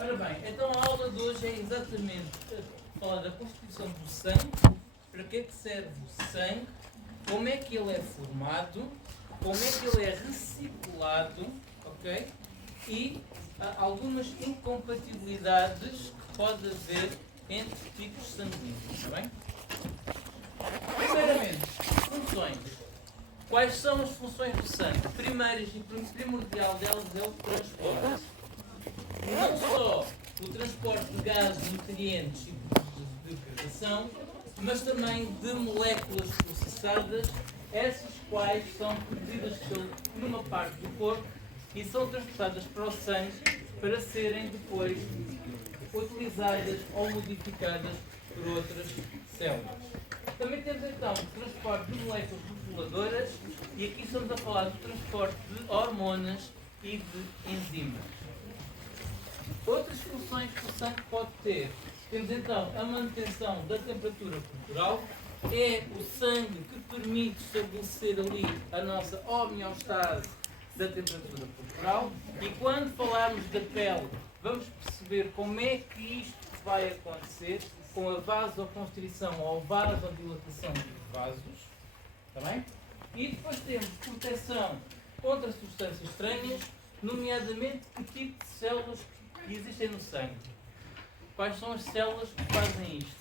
Ora bem, então a aula de hoje é exatamente falar da constituição do sangue, para que é que serve o sangue, como é que ele é formado, como é que ele é recirculado, ok? E algumas incompatibilidades que pode haver entre tipos sanguíneos, está bem? Primeiramente, funções. Quais são as funções do sangue? A primeira e primordial delas é o transporte. Não só o transporte de gases, nutrientes e de degradação, mas também de moléculas processadas, essas quais são produzidas numa parte do corpo e são transportadas para o sangue para serem depois utilizadas ou modificadas por outras células. Também temos então o transporte de moléculas reguladoras e aqui estamos a falar do transporte de hormonas e de enzimas. Outras funções que o sangue pode ter. Temos então a manutenção da temperatura corporal. É o sangue que permite estabelecer ali a nossa homeostase da temperatura corporal. E quando falarmos da pele, vamos perceber como é que isto vai acontecer com a vasoconstrição ou vasodilatação dos vasos. Está bem? E depois temos proteção contra substâncias estranhas, nomeadamente que tipo de células que existem no sangue. Quais são as células que fazem isto?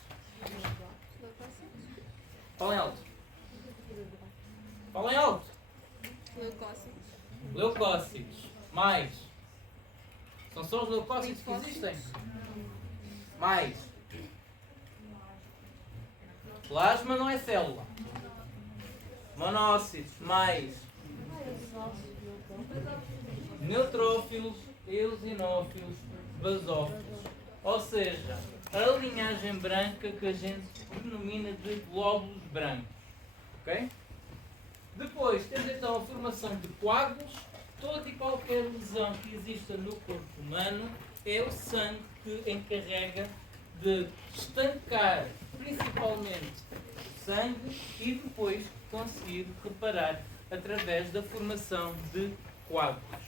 Falem alto. Falem alto. Leucócitos. Leucócitos. Mais. São só os leucócitos que existem? Mais. Plasma não é célula. Monócitos. Mais. Neutrófilos, eosinófilos, basófilos. Ou seja, a linhagem branca que a gente denomina de glóbulos brancos. Ok? Depois temos então a formação de coágulos. Toda e qualquer lesão que exista no corpo humano é o sangue que encarrega de estancar principalmente o sangue e depois conseguir reparar através da formação de coágulos.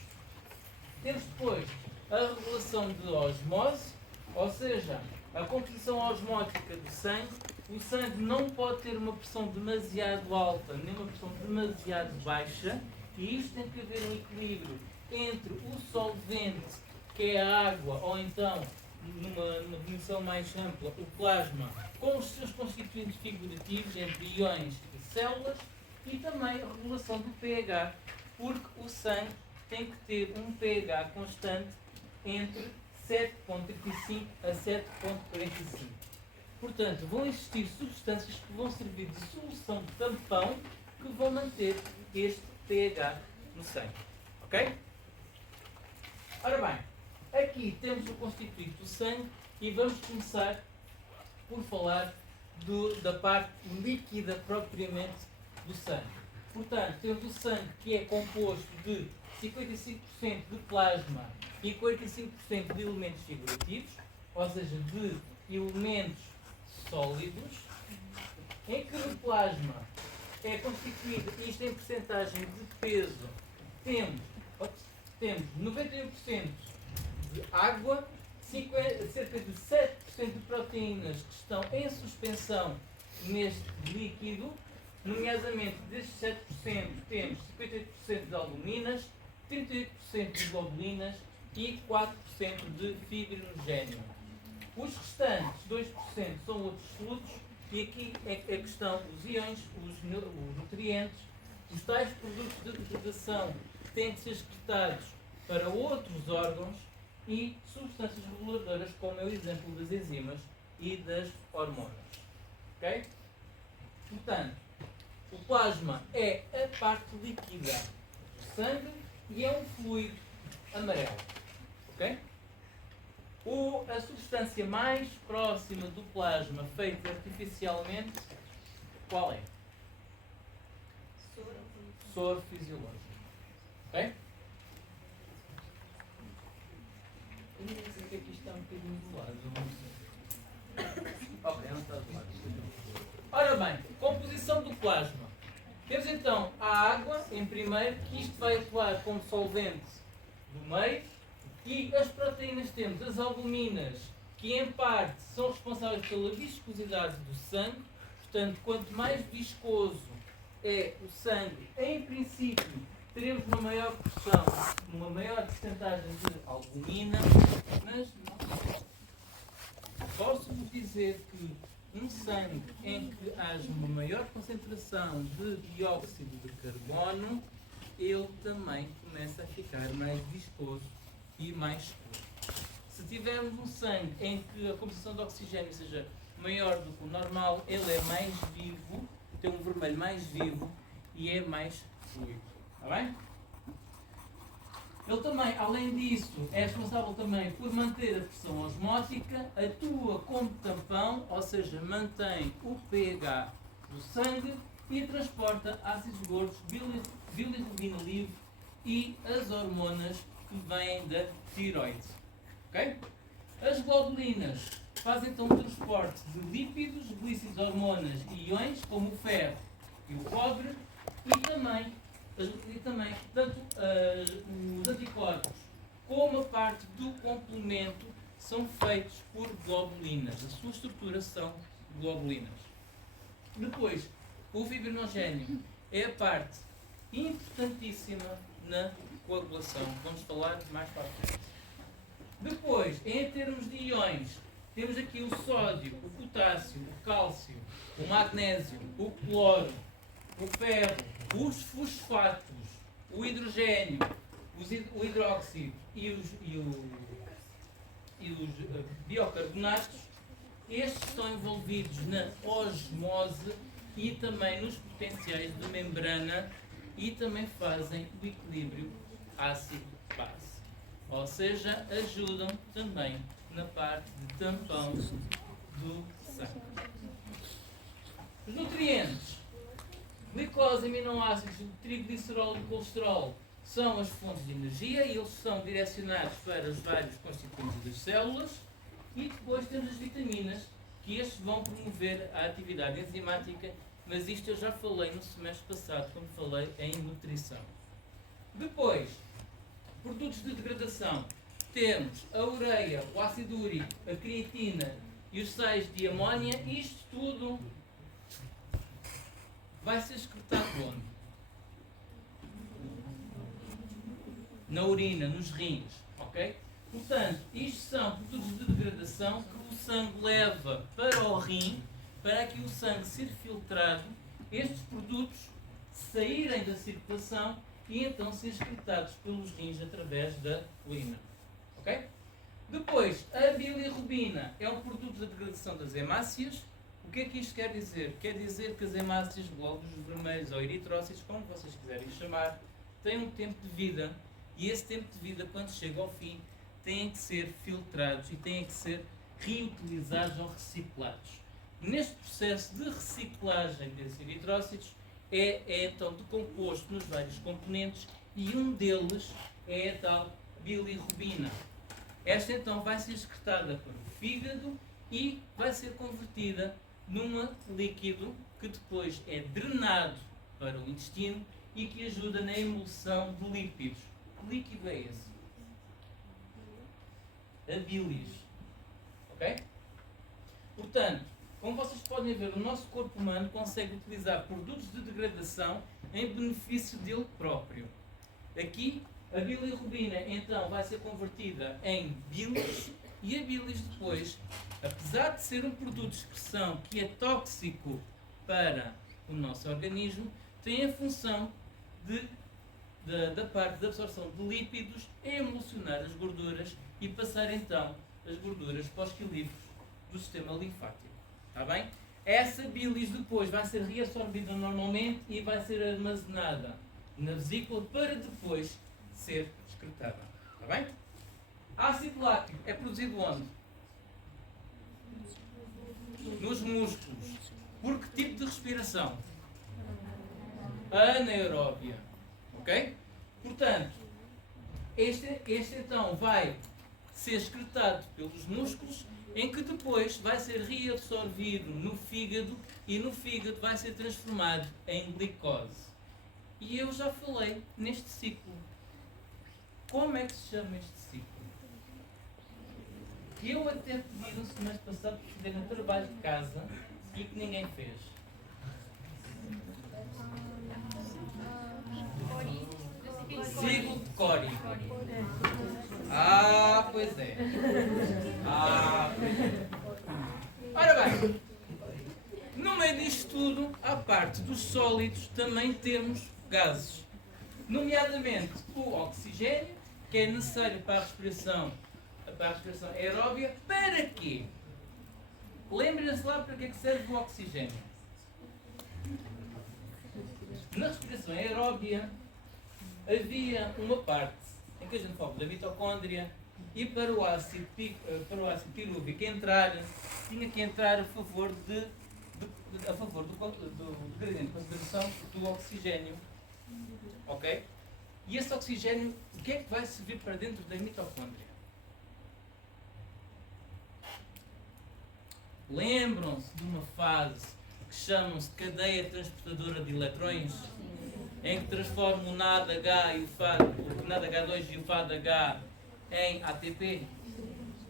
Temos depois a regulação de osmose, ou seja, a composição osmótica do sangue. O sangue não pode ter uma pressão demasiado alta nem uma pressão demasiado baixa, e isto tem que haver um equilíbrio entre o solvente, que é a água, ou então, numa definição mais ampla, o plasma, com os seus constituintes figurativos, entre íons e células, e também a regulação do pH, porque o sangue tem que ter um pH constante entre 7,35 a 7,45. Portanto, vão existir substâncias que vão servir de solução de tampão que vão manter este pH no sangue. Ok? Ora bem, aqui temos o constituinte do sangue e vamos começar por falar da parte líquida propriamente do sangue. Portanto, temos o sangue que é composto de 55% de plasma e 45% de elementos figurativos, ou seja, de elementos sólidos, em que o plasma é constituído, isto em percentagem de peso, temos 91% de água, cerca de 7% de proteínas que estão em suspensão neste líquido, nomeadamente destes 7% temos 58% de albuminas, 38% de globulinas e 4% de fibrinogênio. Os restantes 2% são outros solutos e aqui é a questão os íons, os nutrientes, os tais produtos de degradação têm que ser excretados para outros órgãos e substâncias reguladoras, como é o exemplo das enzimas e das hormonas. Ok? Portanto, o plasma é a parte líquida do sangue e é um fluido amarelo. Ok? A substância mais próxima do plasma feita artificialmente, qual é? Soro fisiológico. Ok? Eu não sei porque aqui está um bocadinho do lado. Ok, não está do lado. Ora bem, composição do plasma. Temos então a água, em primeiro, que isto vai atuar como solvente do meio E as proteínas temos as albuminas, que em parte são responsáveis pela viscosidade do sangue. Portanto, quanto mais viscoso é o sangue, em princípio, teremos uma maior pressão, uma maior porcentagem de albumina, mas não. Posso-vos dizer que um sangue em que haja uma maior concentração de dióxido de carbono, ele também começa a ficar mais viscoso e mais escuro. Se tivermos um sangue em que a composição de oxigênio seja maior do que o normal, ele é mais vivo, tem um vermelho mais vivo e é mais fluido. Está bem? Ele também, além disso, é responsável também por manter a pressão osmótica, atua como tampão, ou seja, mantém o pH do sangue e transporta ácidos gordos, bilirrubina livre e as hormonas que vêm da tiroide. Okay? As globulinas fazem então o transporte de lípidos, glícidos, hormonas e íons, como o ferro e o cobre, e também tanto os anticorpos como a parte do complemento são feitos por globulinas. A sua estrutura são globulinas. Depois, o fibrinogénio é a parte importantíssima na coagulação. Vamos falar mais para a frente. Depois, em termos de íons, temos aqui o sódio, o potássio, o cálcio, o magnésio, o cloro, o ferro, os fosfatos, o hidrogênio, o hidróxido e os biocarbonatos. Estes estão envolvidos na osmose e também nos potenciais de membrana e também fazem o equilíbrio ácido-base. Ou seja, ajudam também na parte de tampão do sangue. Os nutrientes: glicose, aminoácidos, triglicerol e colesterol são as fontes de energia e eles são direcionados para os vários constituintes das células. E depois temos as vitaminas, que estes vão promover a atividade enzimática, mas isto eu já falei no semestre passado, quando falei em nutrição. Depois, produtos de degradação. Temos a ureia, o ácido úrico, a creatina e os sais de amónia. Isto tudo vai ser excretado onde? Na urina, nos rins, ok? Portanto, isto são produtos de degradação que o sangue leva para o rim, para que o sangue seja filtrado, estes produtos saírem da circulação e então ser excretados pelos rins através da urina. Ok? Depois, a bilirrubina é um produto de degradação das hemácias. O que é que isto quer dizer? Quer dizer que as hemácias, glóbulos vermelhos ou eritrócitos, como vocês quiserem chamar, têm um tempo de vida e esse tempo de vida, quando chega ao fim, têm que ser filtrados e têm que ser reutilizados ou reciclados. Neste processo de reciclagem desses eritrócitos é então decomposto nos vários componentes e um deles é a tal bilirrubina. Esta então vai ser excretada para o fígado e vai ser convertida num líquido que depois é drenado para o intestino e que ajuda na emulsão de lípidos. Que líquido é esse? A bilis. Ok? Portanto, como vocês podem ver, o nosso corpo humano consegue utilizar produtos de degradação em benefício dele próprio. Aqui, a bilirrubina então vai ser convertida em bilis e a bilis depois, apesar de ser um produto de excreção que é tóxico para o nosso organismo, tem a função da parte da absorção de lípidos emulsionar as gorduras e passar então as gorduras para os quilíferos do sistema linfático. Está bem? Essa bilis depois vai ser reabsorvida normalmente e vai ser armazenada na vesícula para depois ser excretada. Está bem? Ácido láctico é produzido onde? Nos músculos. Por que tipo de respiração? Anaeróbia. Ok? Portanto, este então vai ser excretado pelos músculos, em que depois vai ser reabsorvido no fígado e no fígado vai ser transformado em glicose. E eu já falei neste ciclo. Como é que se chama este ciclo? que eu até pedi no semestre passado para fazer um trabalho de casa e que ninguém fez. Siglo de Cori. Ah, pois é. Pois é. Ora bem, no meio disto tudo, à parte dos sólidos, também temos gases. Nomeadamente o oxigênio, que é necessário para a respiração aeróbia. Para quê? Lembrem-se lá para que é que serve o oxigênio. Na respiração aeróbia havia uma parte em que a gente fala da mitocôndria e para o ácido pirúvico entrar, tinha que entrar a favor do gradiente de concentração do oxigênio. Ok? E esse oxigênio, o que é que vai servir para dentro da mitocôndria? Lembram-se de uma fase que chamam-se cadeia transportadora de eletrões? Em que transforma o NADH e o NADH2 e o FADH em ATP?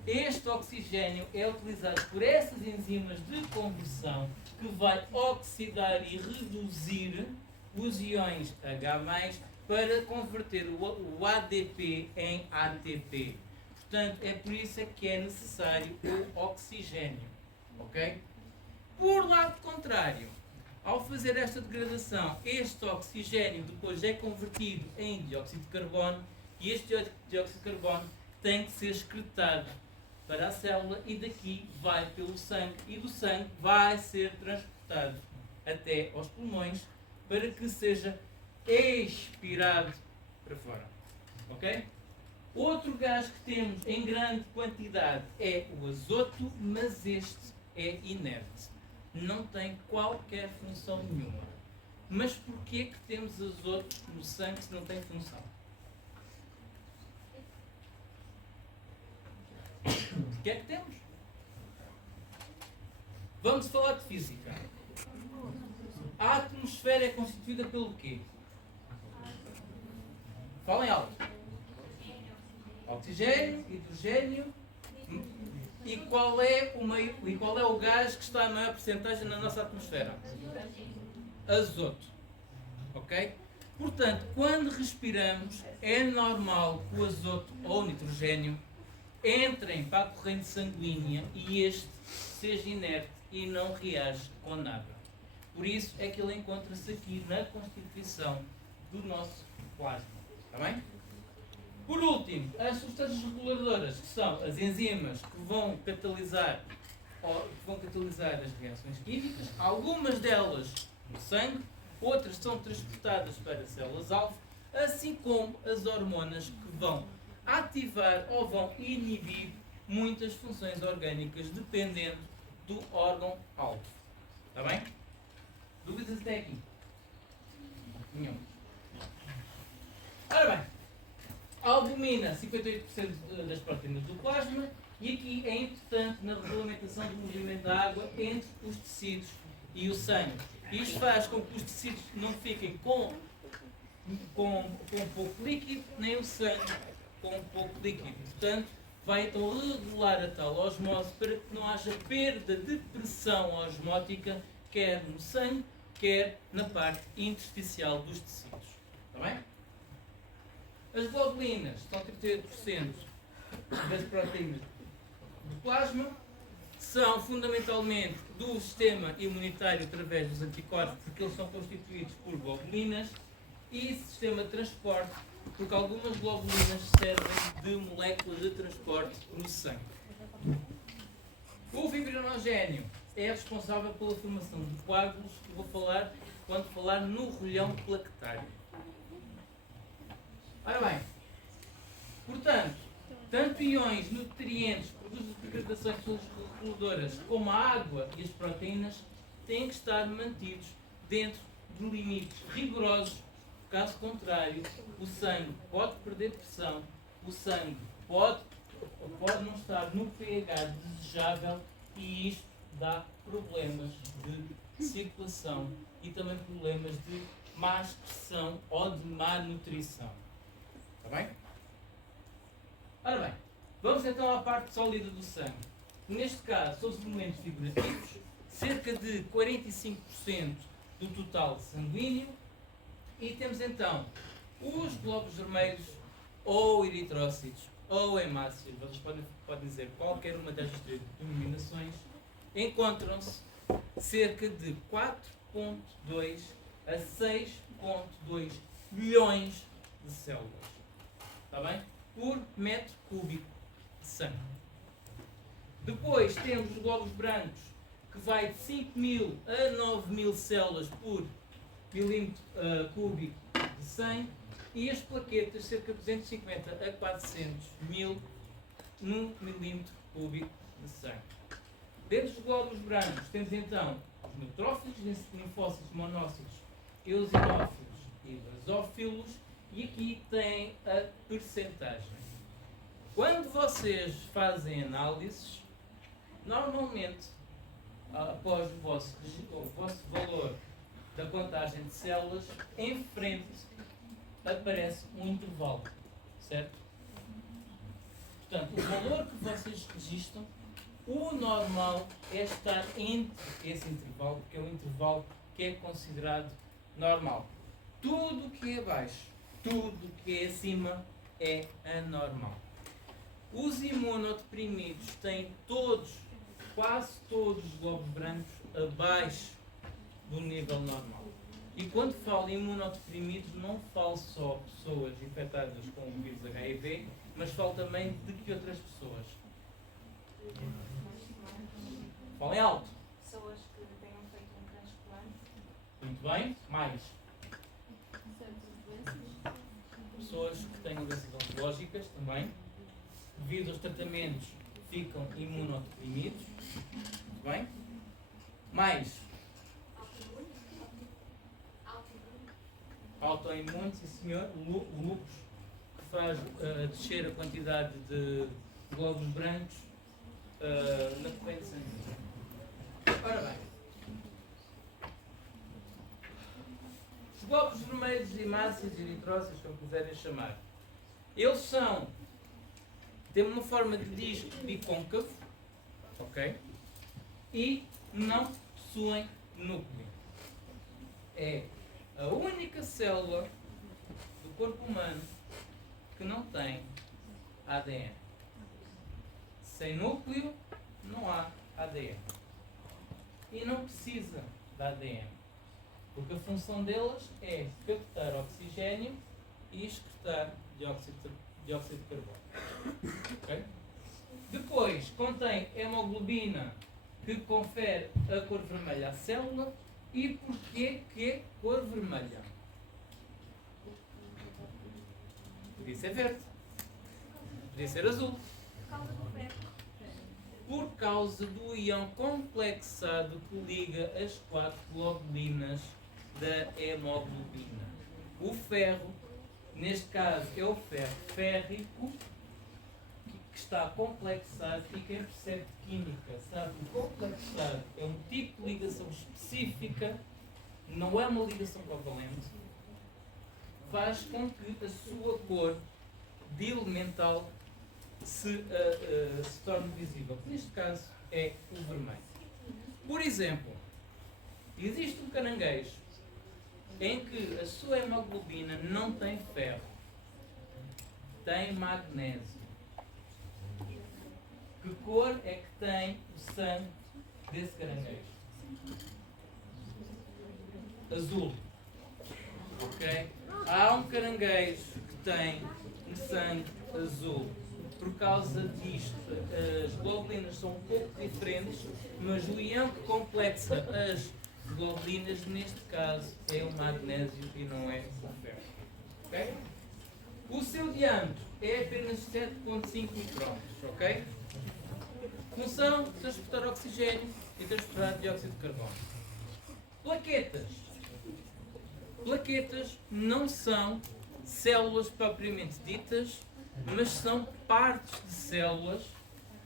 Este oxigênio é utilizado por essas enzimas de conversão que vai oxidar e reduzir os íons H+, para converter o ADP em ATP. Portanto, é por isso que é necessário o oxigênio. Ok? Por lado contrário, ao fazer esta degradação, este oxigênio depois é convertido em dióxido de carbono e este dióxido de carbono tem que ser excretado para a célula e daqui vai pelo sangue e do sangue vai ser transportado até aos pulmões para que seja expirado para fora. Ok? Outro gás que temos em grande quantidade é o azoto, mas este é inerte. Não tem qualquer função nenhuma. Mas porquê que temos azoto no sangue se não tem função? Porquê é que temos? Vamos falar de física. A atmosfera é constituída pelo quê? Falem alto. Oxigênio, hidrogênio. E qual é o gás que está a maior porcentagem na nossa atmosfera? Azoto. Ok? Portanto, quando respiramos, é normal que o azoto ou o nitrogênio entrem para a corrente sanguínea e este seja inerte e não reage com nada. Por isso é que ele encontra-se aqui na constituição do nosso plasma. Está bem? Por último, as substâncias reguladoras, que são as enzimas que vão catalisar as reações químicas, algumas delas no sangue, outras são transportadas para células-alvo, assim como as hormonas que vão ativar ou vão inibir muitas funções orgânicas dependendo do órgão-alvo. Está bem? Dúvidas até aqui? Nenhuma. Ora bem, a albumina 58% das proteínas do plasma e aqui é importante na regulamentação do movimento da água entre os tecidos e o sangue. Isto faz com que os tecidos não fiquem com pouco líquido, nem o sangue com pouco líquido. Portanto, vai então regular a tal osmose para que não haja perda de pressão osmótica, quer no sangue, quer na parte intersticial dos tecidos. Está bem? As globulinas são 38% das proteínas do plasma, são fundamentalmente do sistema imunitário através dos anticorpos, porque eles são constituídos por globulinas, e sistema de transporte, porque algumas globulinas servem de moléculas de transporte no sangue. O fibrinogénio é responsável pela formação de coágulos, que vou falar quando falar no rolhão plaquetário. Ora bem, portanto, tanto iões, nutrientes, produtos de degradação de células reguladoras, como a água e as proteínas, têm que estar mantidos dentro de limites rigorosos. Caso contrário, o sangue pode perder pressão, o sangue pode não estar no pH desejável e isto dá problemas de circulação e também problemas de má excreção ou de má nutrição. Está bem? Ora bem, Vamos então à parte sólida do sangue. Neste caso, são suplementos figurativos, cerca de 45% do total sanguíneo. E temos então os glóbulos vermelhos, ou eritrócitos, ou hemácias, vocês podem dizer qualquer uma destas três denominações, encontram-se cerca de 4,2 a 6,2 milhões de células. Está bem? Por metro cúbico de sangue. Depois temos os glóbulos brancos, que vai de 5.000 a 9.000 células por milímetro cúbico de sangue, e as plaquetas cerca de 250 a 400 mil no milímetro cúbico de sangue. Dentro dos glóbulos brancos temos então os neutrófilos, linfócitos, monócitos, eosinófilos e basófilos, e aqui tem a percentagem. Quando vocês fazem análises, normalmente, após o vosso valor da contagem de células, em frente aparece um intervalo, certo? Portanto, o valor que vocês registram, o normal é estar entre esse intervalo, porque é um intervalo que é considerado normal. Tudo o que é abaixo, tudo o que é acima é anormal. Os imunodeprimidos têm quase todos os glóbulos brancos abaixo do nível normal. E quando falo em imunodeprimidos, não falo só pessoas infectadas com o vírus HIV, mas falo também de que outras pessoas? Falem alto. Pessoas que tenham feito um transplante. Muito bem. Mais. Pessoas que tenham doenças oncológicas também. Devido aos tratamentos, ficam imunodeprimidos. Muito bem. Mais. Autoimune, sim senhor. Lúpus, que faz descer a quantidade de glóbulos brancos na corrente sanguínea. Ora bem, os glóbulos vermelhos, hemácias e eritrócitos, como quiserem chamar, eles têm uma forma de disco bicôncavo, ok? E não possuem núcleo. É a única célula do corpo humano que não tem ADN. Sem núcleo não há ADN. E não precisa de ADN. Porque a função delas é captar oxigênio e excretar dióxido de carbono. Okay? Depois contém hemoglobina, que confere a cor vermelha à célula. E porquê que é cor vermelha? Podia ser verde. Podia ser azul. Por causa do íon complexado que liga as 4 globulinas da hemoglobina. O ferro, neste caso é o ferro férrico, que está complexado, e quem percebe de química sabe que o complexado é um tipo de ligação específica, não é uma ligação covalente, faz com que a sua cor de elemental se torne visível. Neste caso é o vermelho. Por exemplo, existe um caranguejo em que a sua hemoglobina não tem ferro, tem magnésio. Que cor é que tem o sangue desse caranguejo? Azul. Ok? Há um caranguejo que tem um sangue azul. Por causa disto, as globulinas são um pouco diferentes, mas o íon que complexa as globulinas, neste caso, é o magnésio e não é o ferro. Ok? O seu diâmetro é apenas 7,5 micrômetros. Ok? Função: transportar oxigênio e transportar dióxido de carbono. Plaquetas. Plaquetas não são células propriamente ditas, mas são partes de células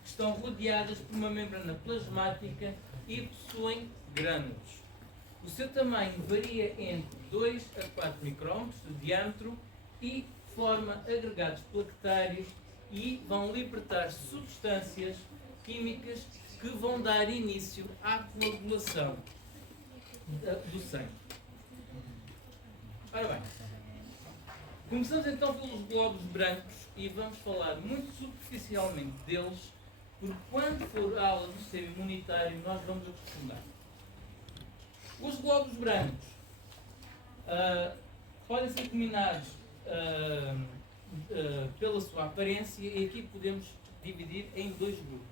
que estão rodeadas por uma membrana plasmática e possuem grânulos. O seu tamanho varia entre 2 a 4 micrômetros de diâmetro e forma agregados plaquetários e vão libertar substâncias químicas que vão dar início à coagulação do sangue. Ora bem, começamos então pelos glóbulos brancos e vamos falar muito superficialmente deles, porque quando for a aula do sistema imunitário nós vamos aprofundar. Os glóbulos brancos podem ser dominados pela sua aparência e aqui podemos dividir em dois grupos: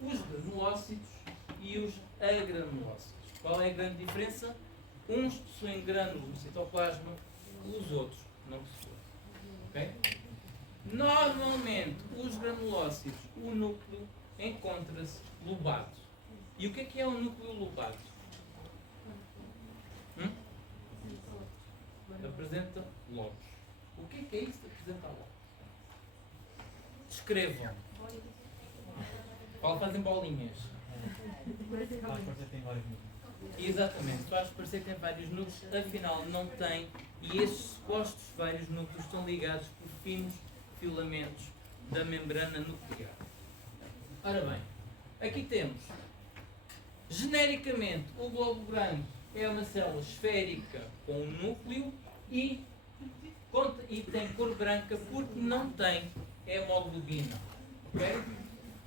os granulócitos e os agranulócitos. Qual é a grande diferença? Uns possuem grânulos no citoplasma, os outros não possuem. Okay? Normalmente, os granulócitos, o núcleo encontra-se lobado. E o que é um núcleo lobado? Apresenta lobos. O que é isso que apresenta lobos? Descrevam. Qual fazem bolinhas? Exatamente, faz parecer que tem vários núcleos, afinal não tem, e estes supostos vários núcleos estão ligados por finos filamentos da membrana nuclear. Ora bem, aqui temos, genericamente, o globo branco é uma célula esférica com um núcleo e tem cor branca porque não tem hemoglobina. Okay?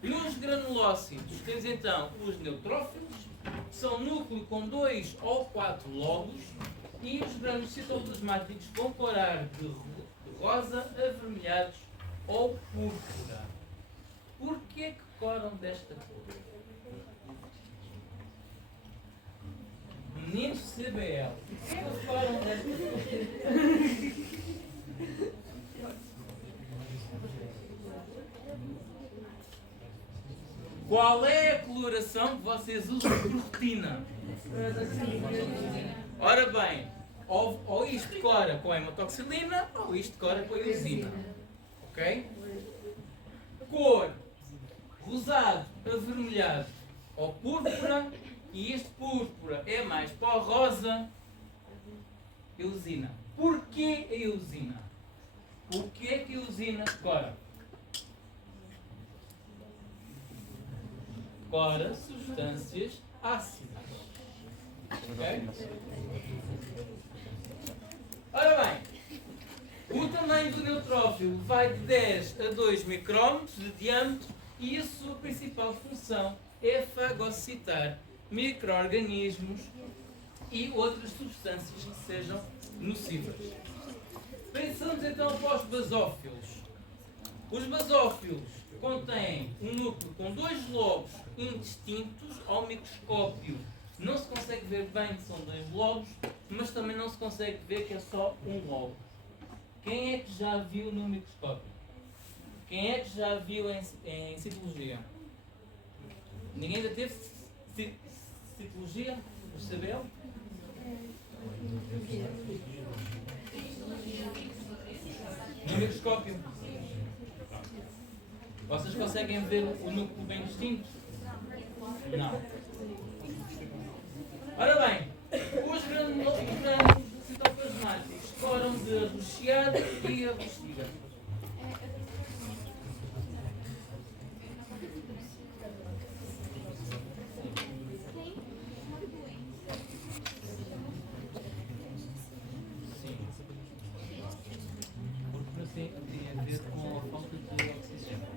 Nos granulócitos temos então os neutrófilos, que são núcleo com 2 ou 4 lóbulos, e os grânulos citoplasmáticos vão corar de rosa, avermelhados ou púrpura. Porquê que coram desta cor? Meninos CBL, porquê que coram desta cor? Qual é a coloração que vocês usam por rotina? Ora bem, ou isto cora com a hematoxilina ou isto cora com a eosina. Ok? Cor: rosado, avermelhado ou púrpura, e este púrpura é mais para o rosa, eosina. Porquê a eosina? O que é que a eosina cora? Cora substâncias ácidas. Okay? Ora bem, o tamanho do neutrófilo vai de 10 a 2 micrómetros de diâmetro e a sua principal função é fagocitar micro-organismos e outras substâncias que sejam nocivas. Pensamos então para os basófilos. Os basófilos contêm um núcleo com 2 lobos indistintos. Ao microscópio não se consegue ver bem que são 2 lobos, mas também não se consegue ver que é só um lobo. Quem é que já viu no microscópio? Quem é que já viu em citologia? Ninguém ainda teve citologia? Percebeu? No microscópio. Vocês conseguem ver o núcleo bem distinto? Não. Ora bem, os grânulos citoplasmáticos coram de arroxeado e arroxida. Sim. Porque assim tem a ver com a falta de oxigênio.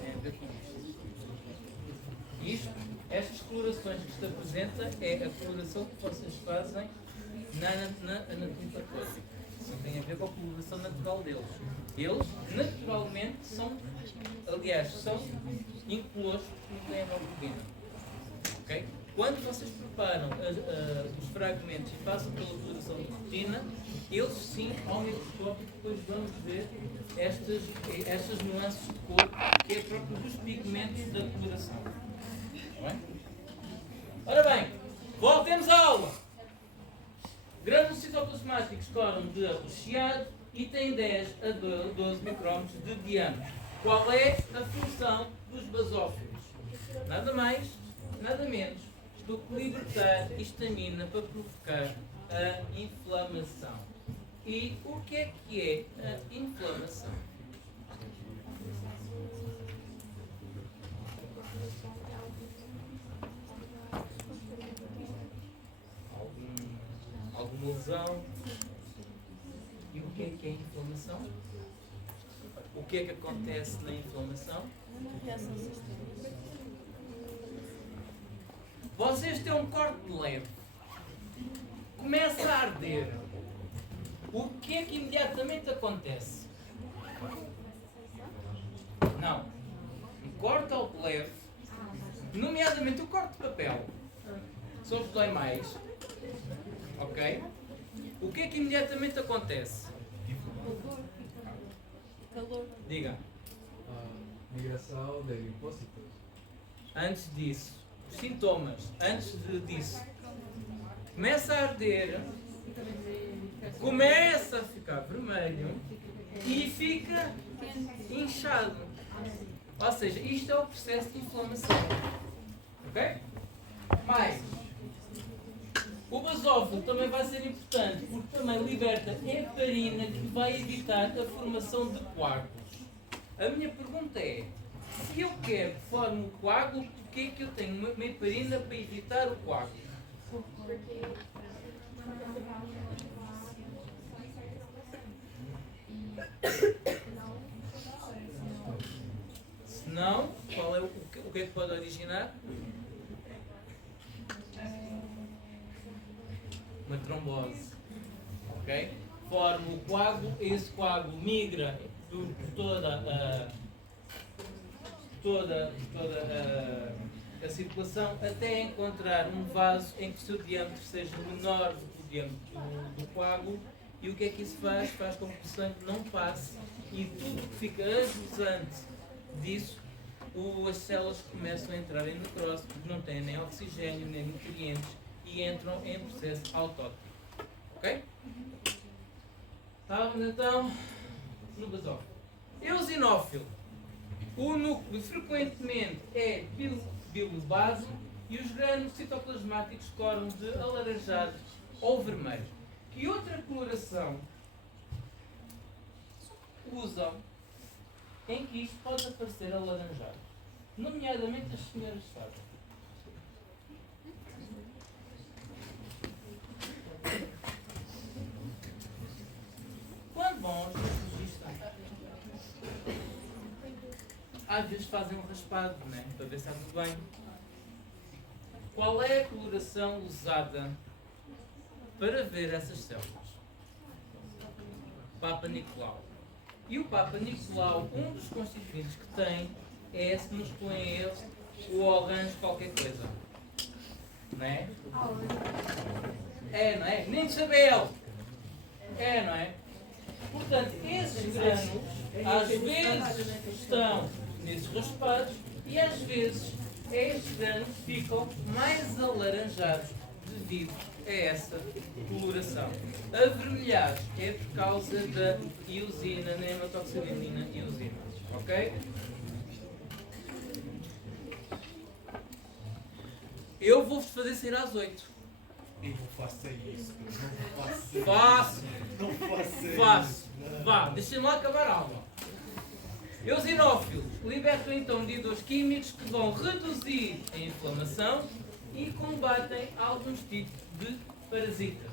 Tem a ver com isto. Estas colorações que isto apresenta é a coloração que vocês fazem na anatomia patológica. Isso não tem a ver com a coloração natural deles. Eles, naturalmente, são incolores porque não têm hemoglobina. Okay? Quando vocês preparam os fragmentos e passam pela coloração de rotina, eles sim, ao microscópio, depois vamos ver estas nuances de cor, que é próprio dos pigmentos da coloração. Bem? Ora bem, voltemos à aula. Grânulos citoplasmáticos coram de arroxeado e têm 10 a 12 micrómetros de diâmetro. Qual é a função dos basófilos? Nada mais, nada menos do que libertar histamina para provocar a inflamação. E o que é a inflamação? uma lesão. E o que é inflamação? O que é que acontece na inflamação? Vocês têm um corte leve. Começa a arder. O que é que imediatamente acontece? Não. Um corte ao leve, nomeadamente o corte de papel, só vos dói mais. Ok? O que é que imediatamente acontece? Calor. Diga. Migração de linfócitos. Antes disso, os sintomas, disso, começa a arder, começa a ficar vermelho e fica inchado. Ou seja, isto é o processo de inflamação. Ok? Mais. O basófilo também vai ser importante porque também liberta heparina que vai evitar a formação de coágulos. A minha pergunta é, se eu quero que forme um coágulo, porquê é que eu tenho uma heparina para evitar o coágulo? Porque Se não, qual é o que é que pode originar? Uma trombose. Ok? Forma o coágulo, esse coágulo migra por toda a circulação até encontrar um vaso em que o seu diâmetro seja menor do que o diâmetro do coágulo. E o que é que isso faz? Faz com que o sangue não passe e tudo que fica ajusante disso, as células começam a entrar em necrose porque não têm nem oxigênio nem nutrientes e entram em processo autótrofo. Ok? Estávamos então no basófilo. Eosinófilo. O núcleo frequentemente é bilobase e os grânulos citoplasmáticos coram de alaranjado ou vermelho. Que outra coloração usam em que isto pode aparecer alaranjado? Nomeadamente as senhoras fazem. Quando vão aos ginecologista, às vezes fazem um raspado, né? Para ver se está tudo bem. Qual é a coloração usada para ver essas células? Papa Nicolau. E o Papa Nicolau, um dos constituintes que tem é, se nos põe ele, o orange qualquer coisa. Não é? É, não é? Nem de Isabel. É, não é? Portanto, esses grânulos às vezes estão nesses raspados e às vezes estes grânulos ficam mais alaranjados devido a essa coloração. Avermelhados é por causa da eosina, nematoxilina eosina. Ok? Eu vou-vos fazer sair às 8. Eu não faça isso. Não faça. Faço! Não faça isso. Faço! Vá, deixem-me lá acabar a aula. Eosinófilos libertam então mediadores químicos que vão reduzir a inflamação e combatem alguns tipos de parasitas.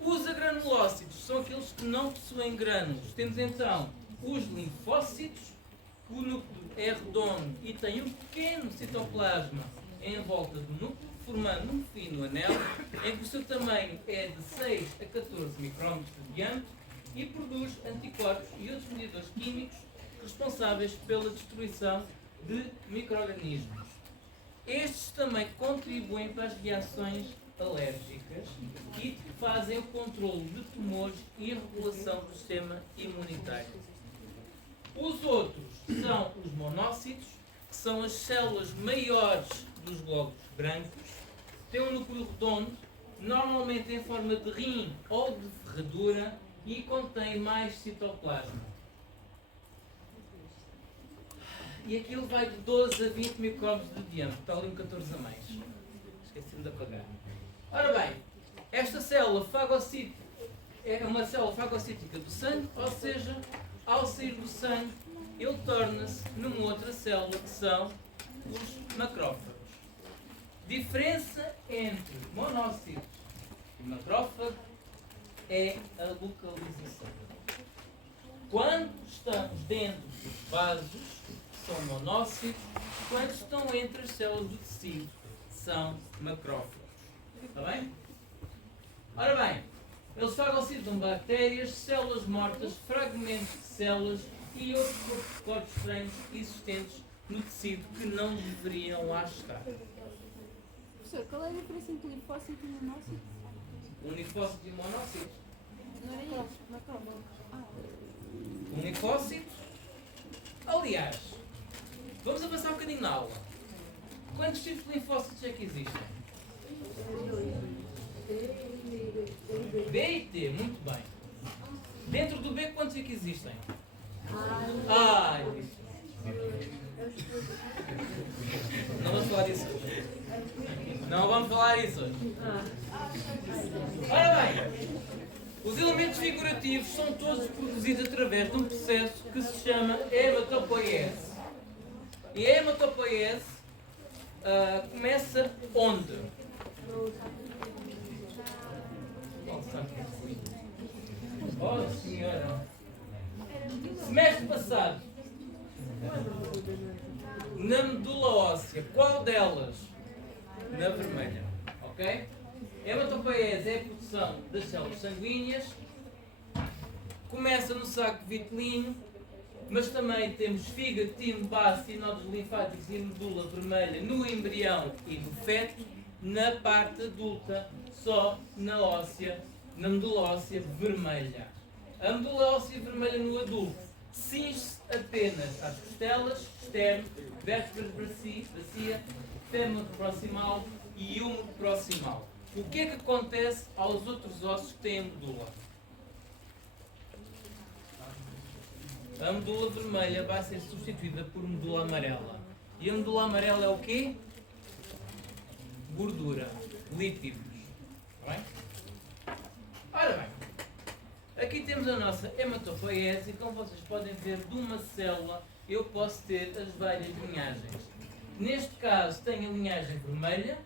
Os agranulócitos são aqueles que não possuem grânulos. Temos então os linfócitos, o núcleo é redondo e tem um pequeno citoplasma em volta do núcleo, formando um fino anel, em que o seu tamanho é de 6 a 14 micrômetros de diâmetro e produz anticorpos e outros mediadores químicos responsáveis pela destruição de micro-organismos. Estes também contribuem para as reações alérgicas e fazem o controle de tumores e a regulação do sistema imunitário. Os outros são os monócitos, que são as células maiores dos glóbulos brancos, têm um núcleo redondo, normalmente em forma de rim ou de ferradura e contém mais citoplasma. E aquilo vai de 12 a 20 micrômetros de diâmetro, está ali um 14 a mais. Esqueci-me de apagar. Ora bem, esta célula fagocítica é uma célula fagocítica do sangue, ou seja, ao sair do sangue, ele torna-se numa outra célula que são os macrófagos. Diferença entre monócitos Macrófago é a localização. Quando estamos dentro dos vasos, são monócitos. Quando estão entre as células do tecido, são macrófagos. Está bem? Ora bem, eles fagocitam bactérias, células mortas, fragmentos de células e outros corpos estranhos existentes no tecido que não deveriam lá estar. Professor, qual é a diferença entre linfócito e monócito? Um linfócito e um monócito. Não era isso? Macrófago. Um linfócito. Aliás, vamos avançar um bocadinho na aula. Quantos tipos de linfócitos é que existem? B e T, muito bem. Dentro do B, quantos é que existem? Isso. Não vamos falar disso hoje. Não vamos falar disso hoje. Ora bem, os elementos figurativos são todos produzidos através de um processo que se chama hematopoiese. E a hematopoiese começa onde? Oh senhora! Semestre passado, na medula óssea, qual delas? Na vermelha, ok? A hematopoiese é a produção das células sanguíneas, começa no saco vitelino, mas também temos fígado, timo, baço, nódulos linfáticos e medula vermelha no embrião e no feto. Na parte adulta, só na óssea, na medula óssea vermelha. A medula óssea vermelha no adulto cinge-se apenas às costelas, externo, vértebras bacia, fémur proximal e húmero proximal. O que é que acontece aos outros ossos que têm a medula? A medula vermelha vai ser substituída por medula amarela. E a medula amarela é o quê? Gordura, lípidos. Está bem? Ora bem, aqui temos a nossa hematopoiese e como vocês podem ver, de uma célula eu posso ter as várias linhagens. Neste caso tenho a linhagem vermelha,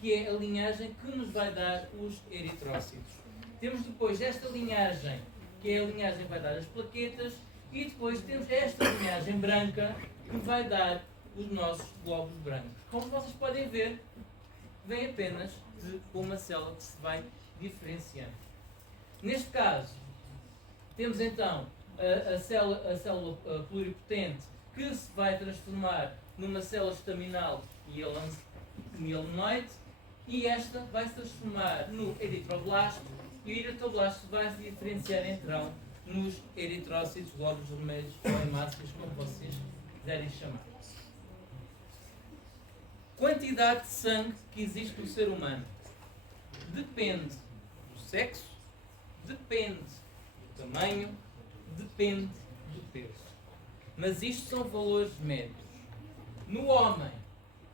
que é a linhagem que nos vai dar os eritrócitos. Temos depois esta linhagem, que é a linhagem que vai dar as plaquetas, e depois temos esta linhagem branca, que vai dar os nossos glóbulos brancos. Como vocês podem ver, vem apenas de uma célula que se vai diferenciando. Neste caso, temos então a célula pluripotente, que se vai transformar numa célula estaminal mieloide, e esta vai se transformar no eritroblasto, e o eritroblasto vai se diferenciar então nos eritrócitos, glóbulos vermelhos ou hemácias, como vocês quiserem chamar. Quantidade de sangue que existe no ser humano depende do sexo, depende do tamanho, depende do peso. Mas isto são valores médios. No homem,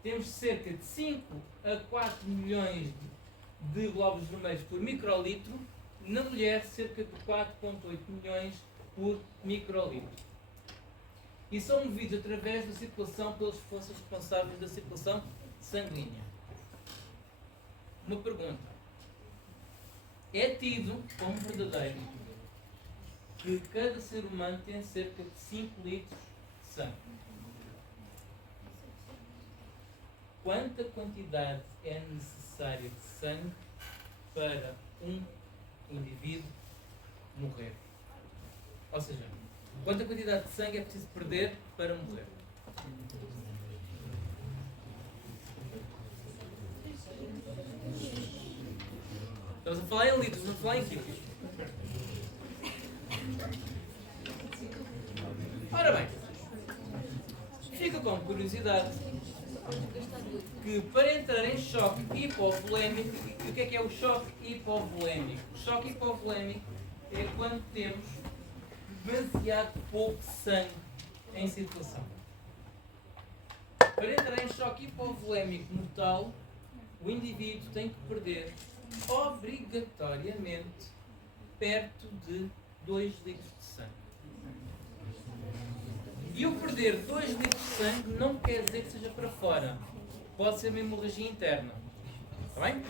temos cerca de 5 a 4 milhões de glóbulos vermelhos por microlitro. Na mulher, cerca de 4,8 milhões por microlitro. E são movidos através da circulação pelas forças responsáveis da circulação sanguínea. Uma pergunta. É tido como verdadeiro que cada ser humano tem cerca de 5 litros de sangue. Quanta quantidade é necessária de sangue para um indivíduo morrer? Ou seja, quanta quantidade de sangue é preciso perder para morrer? Estamos a falar em litros, vamos falar em quilos. Ora bem, fica com curiosidade que para entrar em choque hipovolémico, e o que é o choque hipovolémico? O choque hipovolémico é quando temos demasiado pouco sangue em circulação. Para entrar em choque hipovolémico mortal, o indivíduo tem que perder obrigatoriamente perto de 2 litros de sangue. E o perder 2 litros de sangue não quer dizer que seja para fora. Pode ser uma hemorragia interna. Está bem?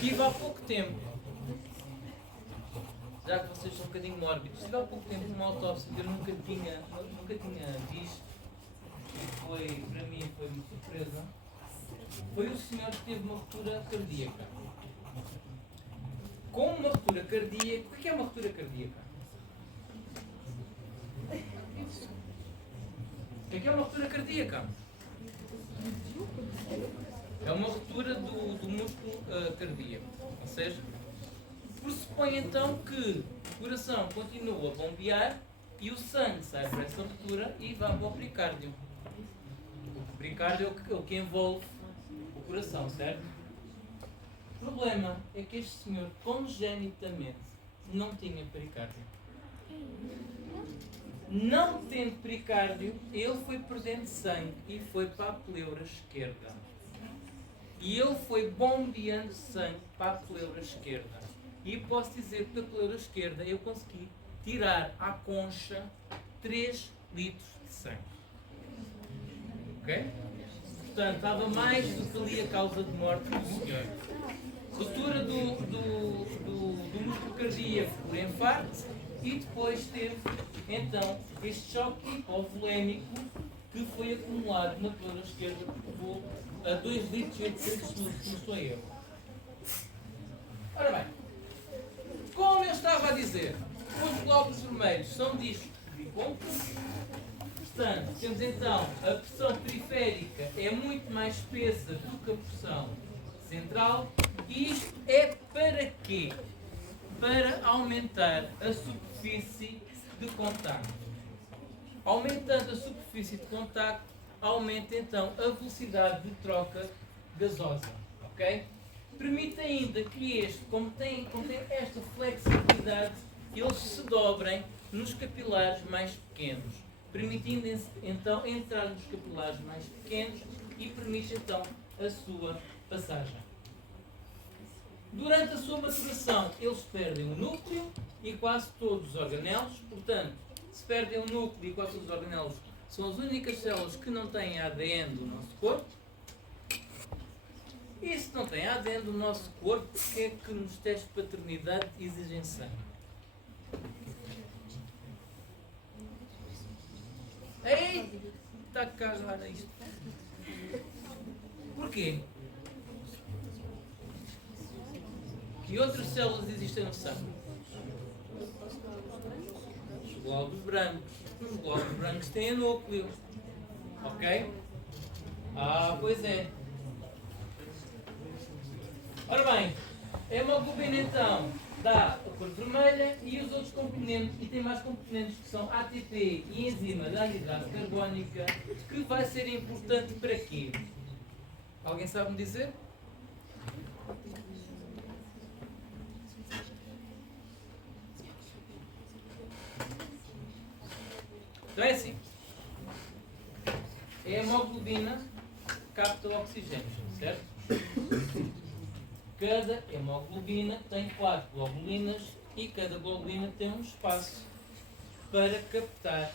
Tive há pouco tempo, já que vocês são um bocadinho mórbidos, tive há pouco tempo uma autópsia que eu nunca tinha visto, e foi, para mim, foi uma surpresa. Foi o senhor que teve uma ruptura cardíaca. Com uma ruptura cardíaca, o que é uma ruptura cardíaca? O que é uma ruptura cardíaca? É uma ruptura do músculo cardíaco. Ou seja, pressupõe então que o coração continua a bombear e o sangue sai para essa ruptura e vai para o pericárdio. O pericárdio é o que envolve o coração, certo? O problema é que este senhor congenitamente não tinha pericárdio. Não tendo pericárdio, ele foi perdendo sangue e foi para a pleura esquerda. E ele foi bombeando sangue para a pleura esquerda. E posso dizer que da pleura esquerda eu consegui tirar à concha 3 litros de sangue. Ok? Portanto, estava mais do que ali a causa de morte do senhor. Ruptura do músculo cardíaco por infarto e depois teve então este choque hipovolémico que foi acumulado na pleura esquerda que levou a 2 litros e 800 ml, não sou eu. Ora bem, como eu estava a dizer, os glóbulos vermelhos são discos bicontos. Portanto, temos então a pressão periférica é muito mais espessa do que a pressão central. E isto é para quê? Para aumentar a superfície de contacto. Aumentando a superfície de contacto, aumenta então a velocidade de troca gasosa. Ok? Permite ainda que este, como tem esta flexibilidade, eles se dobrem nos capilares mais pequenos, permitindo então entrar nos capilares mais pequenos e permite então a sua passagem. Durante a sua maturação, eles perdem o núcleo e quase todos os organelos. Portanto, se perdem o núcleo e quase todos os organelos, são as únicas células que não têm ADN do nosso corpo. E se não tem ADN do nosso corpo, porque é que nos testes de paternidade exigem sangue? Ei! Está a cagar isto. Porquê? Que outras células existem no sangue? Os glóbulos brancos. Os glóbulos brancos têm núcleo. Ok? Ah, pois é. Ora bem, a hemoglobina então dá a cor vermelha e os outros componentes, e tem mais componentes que são ATP e enzima da anidrase carbónica, que vai ser importante para quê? Alguém sabe me dizer? Então é assim. A hemoglobina capta o oxigênio, certo? Cada hemoglobina tem 4 globulinas e cada globulina tem um espaço para captar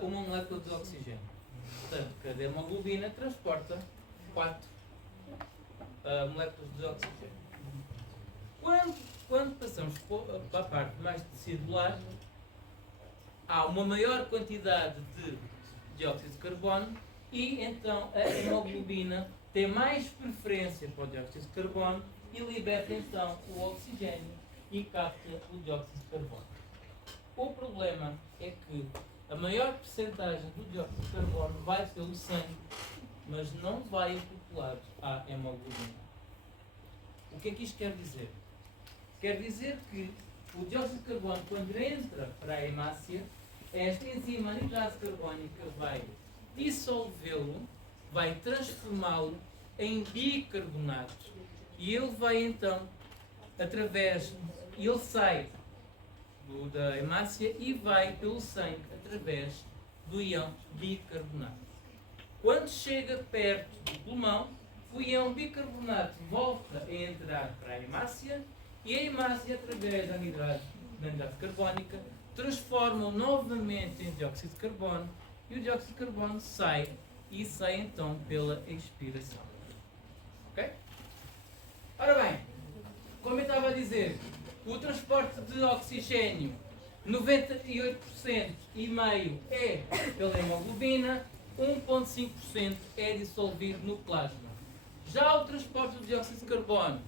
uma molécula de oxigênio. Portanto, cada hemoglobina transporta 4 moléculas de oxigênio. Quando passamos para a parte mais tecidular, há uma maior quantidade de dióxido de carbono e então a hemoglobina tem mais preferência para o dióxido de carbono e liberta então o oxigênio e capta o dióxido de carbono. O problema é que a maior percentagem do dióxido de carbono vai pelo sangue, mas não vai acoplado à hemoglobina. O que é que isto quer dizer? Quer dizer que o dióxido de carbono, quando entra para a hemácia, esta enzima anidrase carbónica vai dissolvê-lo, vai transformá-lo em bicarbonato e ele vai então, ele sai da hemácia e vai pelo sangue através do íon bicarbonato. Quando chega perto do pulmão, o íon bicarbonato volta a entrar para a hemácia e a hemácia, através da anidrase carbónica, transforma novamente em dióxido de carbono e o dióxido de carbono sai e sai então pela expiração. Ok? Ora bem, como eu estava a dizer, o transporte de oxigênio 98% e meio é pela hemoglobina, 1,5% é dissolvido no plasma. Já o transporte de dióxido de carbono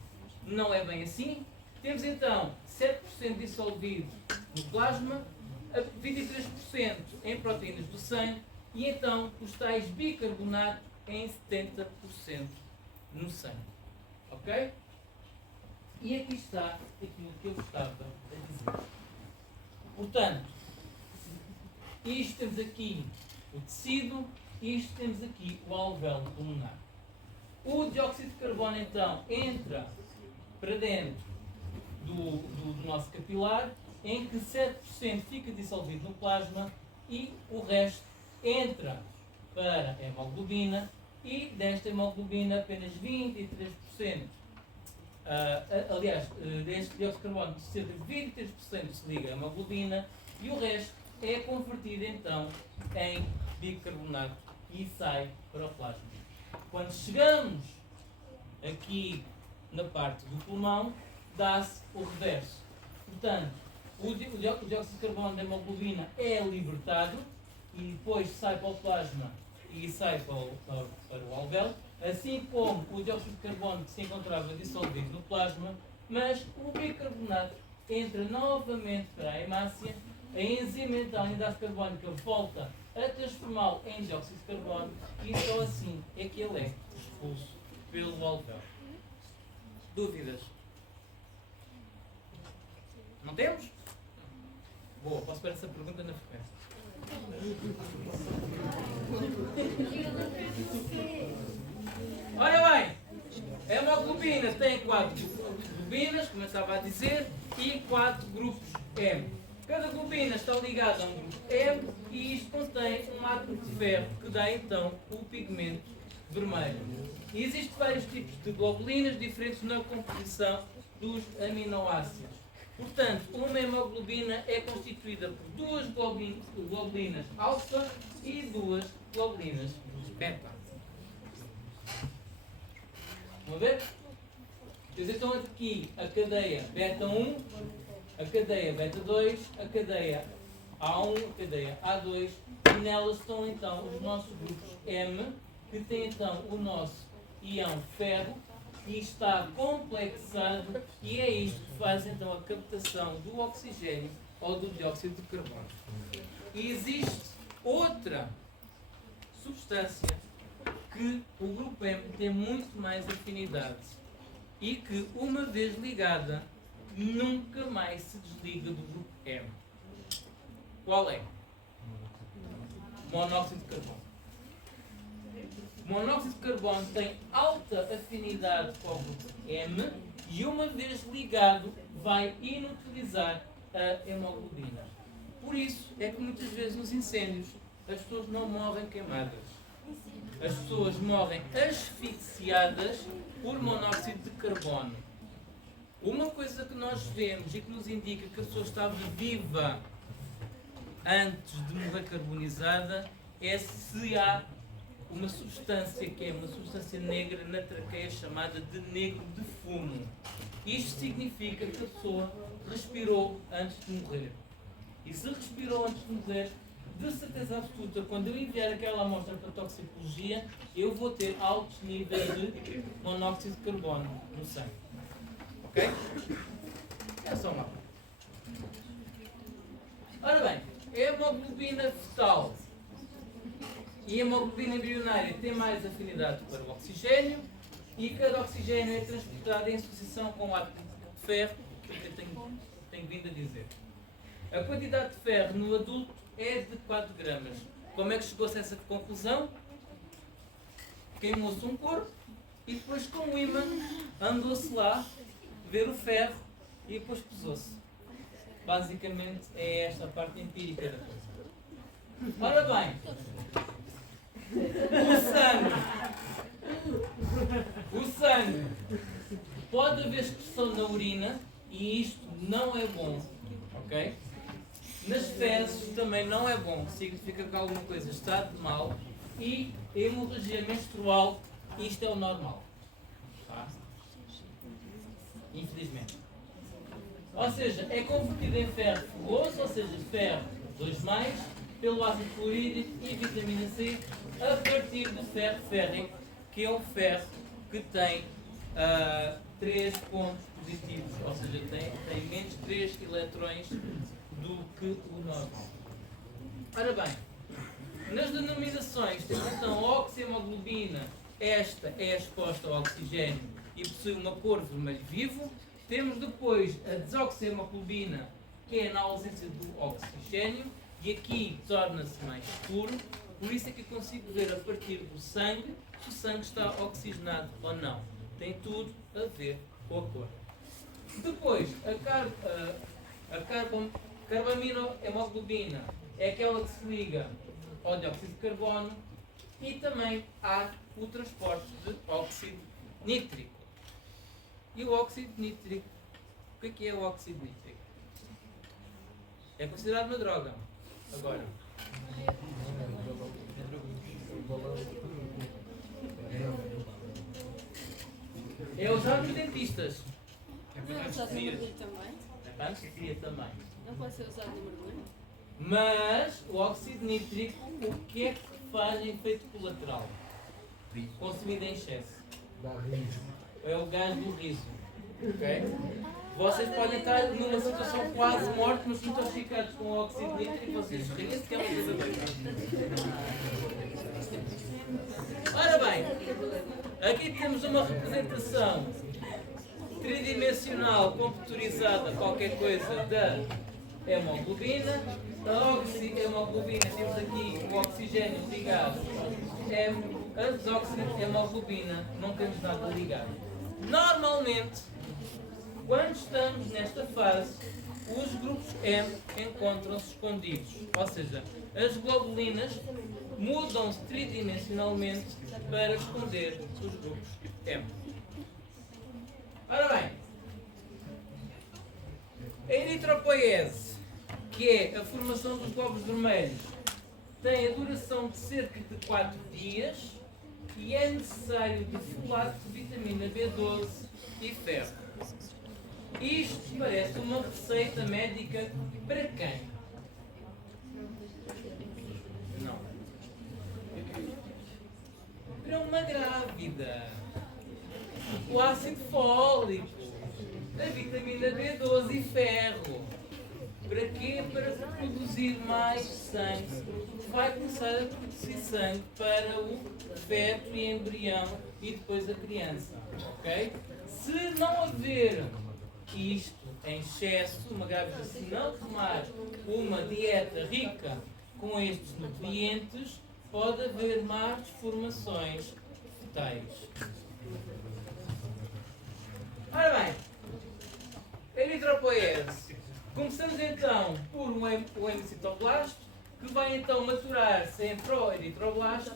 não é bem assim. Temos então 7% dissolvido no plasma, 23% em proteínas do sangue e então os tais bicarbonatos em 70% no sangue. Ok? E aqui está aquilo que eu gostava de dizer. Portanto, isto temos aqui o tecido, isto temos aqui o alvéolo pulmonar. O dióxido de carbono então entra para dentro do nosso capilar, em que 7% fica dissolvido no plasma e o resto entra para a hemoglobina e desta hemoglobina apenas 23%. Aliás, deste dióxido de carbono, cerca de 23% se liga à hemoglobina e o resto é convertido então em bicarbonato e sai para o plasma. Quando chegamos aqui na parte do pulmão, dá-se o reverso. Portanto, o dióxido de carbono da hemoglobina é libertado e depois sai para o plasma e sai para o alvéolo, assim como o dióxido de carbono que se encontrava dissolvido no plasma, mas o bicarbonato entra novamente para a hemácia, a enzima então hidrase carbónica volta a transformá-lo em dióxido de carbono e só assim é que ele é expulso pelo alvéolo. Dúvidas? Não temos? Boa, posso ver essa pergunta na frequência. Ora bem, a hemoglobina tem 4 globinas, como eu estava a dizer, e 4 grupos M. Cada globina está ligada a um grupo M e isto contém um átomo de ferro que dá então o pigmento vermelho. E existem vários tipos de globulinas diferentes na composição dos aminoácidos. Portanto, uma hemoglobina é constituída por 2 globulinas alfa e 2 globulinas beta. Vamos ver? Temos então aqui a cadeia beta 1, a cadeia beta 2, a cadeia A1, a cadeia A2 e nelas estão então os nossos grupos M, que tem então o nosso íon ferro e está complexado e é isto que faz então a captação do oxigênio ou do dióxido de carbono. E existe outra substância que o grupo M tem muito mais afinidade e que, uma vez ligada, nunca mais se desliga do grupo M. Qual é? Monóxido de carbono. O monóxido de carbono tem alta afinidade com o grupo M e, uma vez ligado, vai inutilizar a hemoglobina. Por isso é que muitas vezes nos incêndios as pessoas não morrem queimadas. As pessoas morrem asfixiadas por monóxido de carbono. Uma coisa que nós vemos e que nos indica que a pessoa estava viva antes de morrer carbonizada é se há uma substância que é uma substância negra na traqueia chamada de negro de fumo. Isto significa que a pessoa respirou antes de morrer. E se respirou antes de morrer, de certeza absoluta, quando eu enviar aquela amostra para toxicologia, eu vou ter altos níveis de monóxido de carbono no sangue. Ok? É só uma. Ora bem, a hemoglobina fetal e a hemoglobina embrionária tem mais afinidade para o oxigênio e cada oxigênio é transportado em associação com o átomo de ferro, que eu tenho vindo a dizer. A quantidade de ferro no adulto é de 4 gramas. Como é que chegou-se a essa conclusão? Queimou-se um corpo e depois com o ímã andou-se lá ver o ferro e depois pesou-se. Basicamente é esta a parte empírica da coisa. Ora bem, o sangue pode haver excreção na urina e isto não é bom, ok? Nas fezes também não é bom, significa que alguma coisa está de mal e a hemorragia menstrual, isto é o normal. Tá? infelizmente. Ou seja, é convertido em ferro ferroso, ou seja, ferro 2+, pelo ácido clorídrico e vitamina C, a partir do ferro férrico, que é um ferro que tem 3 pontos positivos, ou seja, tem menos 3 eletrões do que o normal. Ora bem, nas denominações temos então a oxihemoglobina, esta é exposta ao oxigênio e possui uma cor vermelho vivo. Temos depois a desoxihemoglobina, que é na ausência do oxigênio, e aqui torna-se mais escuro, por isso é que eu consigo ver a partir do sangue se o sangue está oxigenado ou não. Tem tudo a ver com a cor. Depois, a carbaminohemoglobina é aquela que se liga ao dióxido de carbono e também há o transporte de óxido nítrico. E o óxido nítrico, o que é o óxido nítrico? É considerado uma droga. Agora. É usado nos dentistas. Não é usado no mergulho também? Anestesia também. Não pode ser usado no mergulho? Mas o óxido nítrico, o que é que faz em efeito colateral? Consumido em excesso. É o gás do riso. Ok? Vocês podem estar numa situação quase morte, mas intoxicados com o óxido nítrico e vocês riem-se que é uma coisa bem. Ora bem, aqui temos uma representação tridimensional computadorizada, qualquer coisa da hemoglobina. A oxihemoglobina, temos aqui o oxigênio ligado, a desoxihemoglobina, não temos nada ligado. Normalmente, quando estamos nesta fase, os grupos M encontram-se escondidos, ou seja, as globulinas mudam-se tridimensionalmente para esconder os grupos M. Ora bem, a eritropoiese, que é a formação dos glóbulos vermelhos, tem a duração de cerca de 4 dias e é necessário de folato de vitamina B12 e ferro. Isto parece uma receita médica para quem? Não. Para uma grávida. O ácido fólico, a vitamina B12 e ferro. Para quê? Para produzir mais sangue. Vai começar a produzir sangue para o feto e embrião e depois a criança. Ok? Se não haver isto em excesso, uma grávida se não tomar uma dieta rica com estes nutrientes, pode haver más formações fetais. Ora bem, eritropoiese. Começamos então por o hemocitoblasto, que vai então maturar-se em proeritroblasto,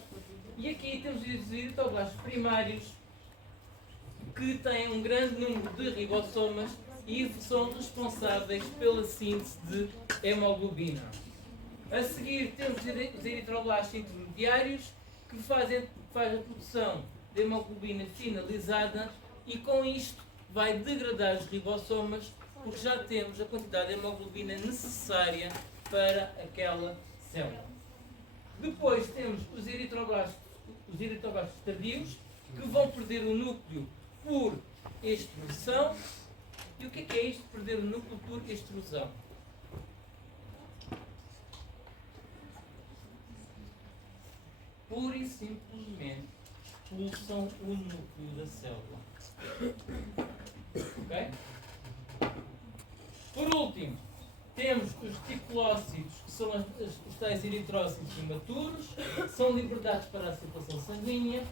e aqui temos os eritroblastos primários, que têm um grande número de ribossomas e são responsáveis pela síntese de hemoglobina. A seguir temos os eritroblastos intermediários, que fazem a produção de hemoglobina finalizada, e com isto vai degradar os ribossomas, porque já temos a quantidade de hemoglobina necessária para aquela célula. Depois temos os eritroblastos tardios, que vão perder o núcleo por extrusão. E o que é isto, perder o núcleo por extrusão? Pura e simplesmente expulsam o núcleo da célula. Ok? Por último, temos os reticulócitos, que são os tais eritrócitos imaturos, são libertados para a circulação sanguínea,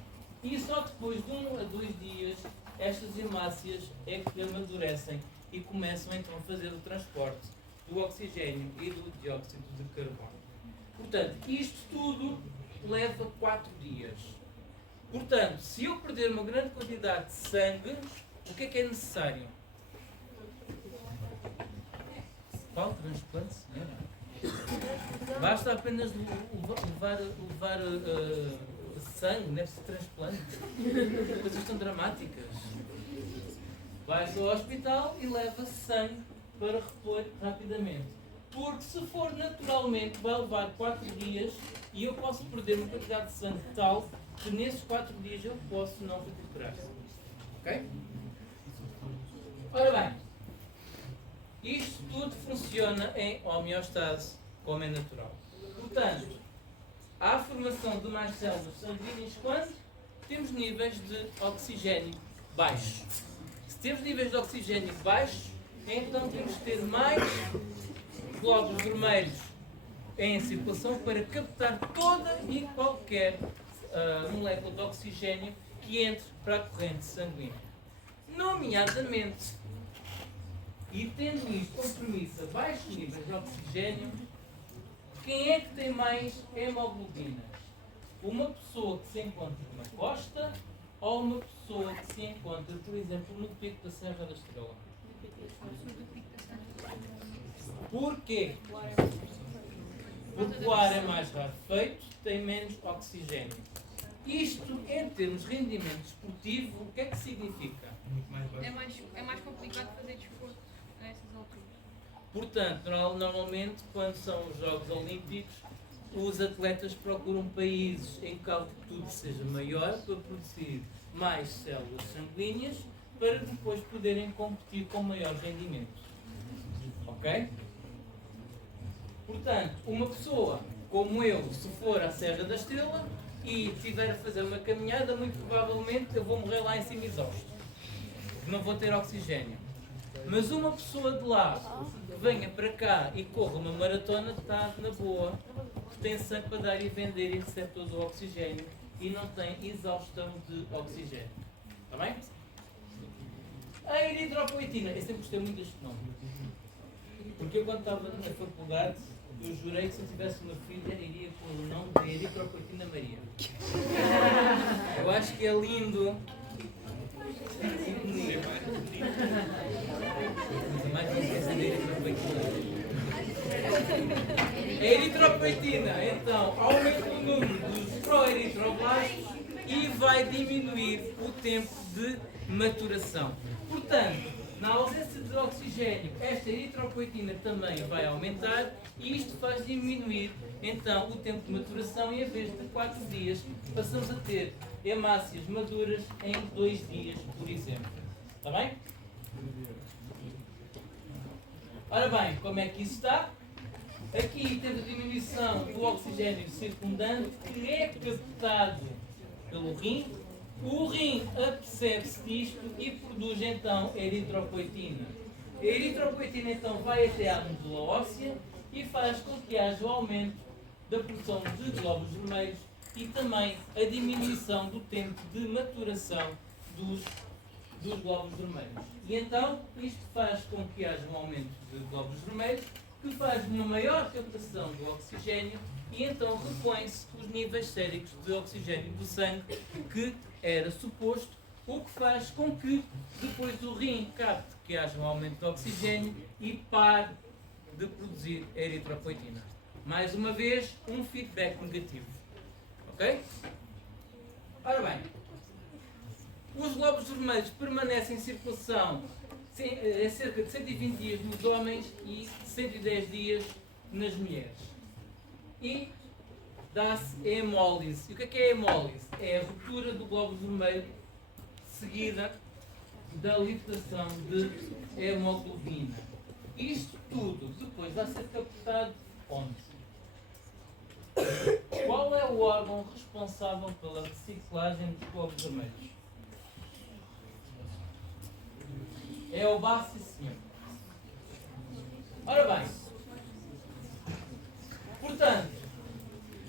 e só depois de 1 a 2 dias estas hemácias é que amadurecem e começam então a fazer o transporte do oxigênio e do dióxido de carbono. Portanto, isto tudo leva 4 dias. Portanto, se eu perder uma grande quantidade de sangue, o que é necessário? Qual transplante, senhora? Basta apenas levar sangue, não é preciso transplante. Coisas tão dramáticas. Vai-se ao hospital e leva sangue para repor rapidamente. Porque se for naturalmente vai levar 4 dias e eu posso perder uma quantidade de sangue tal que nesses 4 dias eu posso não recuperar. Ok? Ora bem, isto tudo funciona em homeostase, como é natural. Portanto, há a formação de mais células sanguíneas quando temos níveis de oxigênio baixos. Se temos níveis de oxigênio baixos, então temos que ter mais glóbulos vermelhos em circulação para captar toda e qualquer molécula de oxigênio que entre para a corrente sanguínea. Nomeadamente, e tendo isto como premissa baixos níveis de oxigênio, quem é que tem mais hemoglobinas? Uma pessoa que se encontra na costa ou uma pessoa que se encontra, por exemplo, no pico da Serra da Estrela? Porquê? Porque o ar é mais rarefeito, tem menos oxigênio. Isto, em termos de rendimento esportivo, o que é que significa? Muito mais baixo. É mais complicado fazer desporto nessas alturas. Portanto, normalmente, quando são os Jogos Olímpicos, os atletas procuram países em que a altitude seja maior para produzir mais células sanguíneas para depois poderem competir com maior rendimento. Ok? Portanto, uma pessoa como eu, se for à Serra da Estrela e estiver a fazer uma caminhada, muito provavelmente eu vou morrer lá em cima exausto. Não vou ter oxigênio. Mas uma pessoa de lá que venha para cá e corra uma maratona está na boa, tem sangue para dar e vender e recebe todo o oxigênio e não tem exaustão de oxigênio. Está bem? A eritropoetina, eu sempre gostei muito deste nome. Porque eu quando estava na faculdade, eu jurei que se eu tivesse uma filha, iria pôr o nome de Eritropoetina Maria. Eu acho que é lindo. Mais uma coisa de eritropoetina. A eritropoetina, então, aumenta o número dos proeritroblastos e vai diminuir o tempo de maturação. Portanto, na ausência de oxigênio, esta eritropoetina também vai aumentar e isto faz diminuir, então, o tempo de maturação e, em vez de 4 dias, passamos a ter hemácias maduras em 2 dias, por exemplo. Está bem? Ora bem, como é que isso está? Aqui temos a diminuição do oxigênio circundante que é captado pelo rim. O rim apercebe-se disto e produz então eritropoetina. A eritropoetina então vai até à medula óssea e faz com que haja o aumento da produção de glóbulos vermelhos e também a diminuição do tempo de maturação dos glóbulos vermelhos. E então isto faz com que haja um aumento de glóbulos vermelhos que faz uma maior captação do oxigênio e então repõe-se os níveis séricos de oxigênio do sangue que era suposto, o que faz com que depois o rim capte que haja um aumento de oxigênio e pare de produzir eritropoetina. Mais uma vez, um feedback negativo. Ok? Ora bem, os glóbulos vermelhos permanecem em circulação cerca de 120 dias nos homens e 110 dias nas mulheres. E dá-se hemólise. E o que é hemólise? É a ruptura do glóbulo vermelho seguida da libertação de hemoglobina. Isto tudo depois vai ser captado onde? Qual é o órgão responsável pela reciclagem dos glóbulos vermelhos? É o baço, sim. Ora bem, portanto,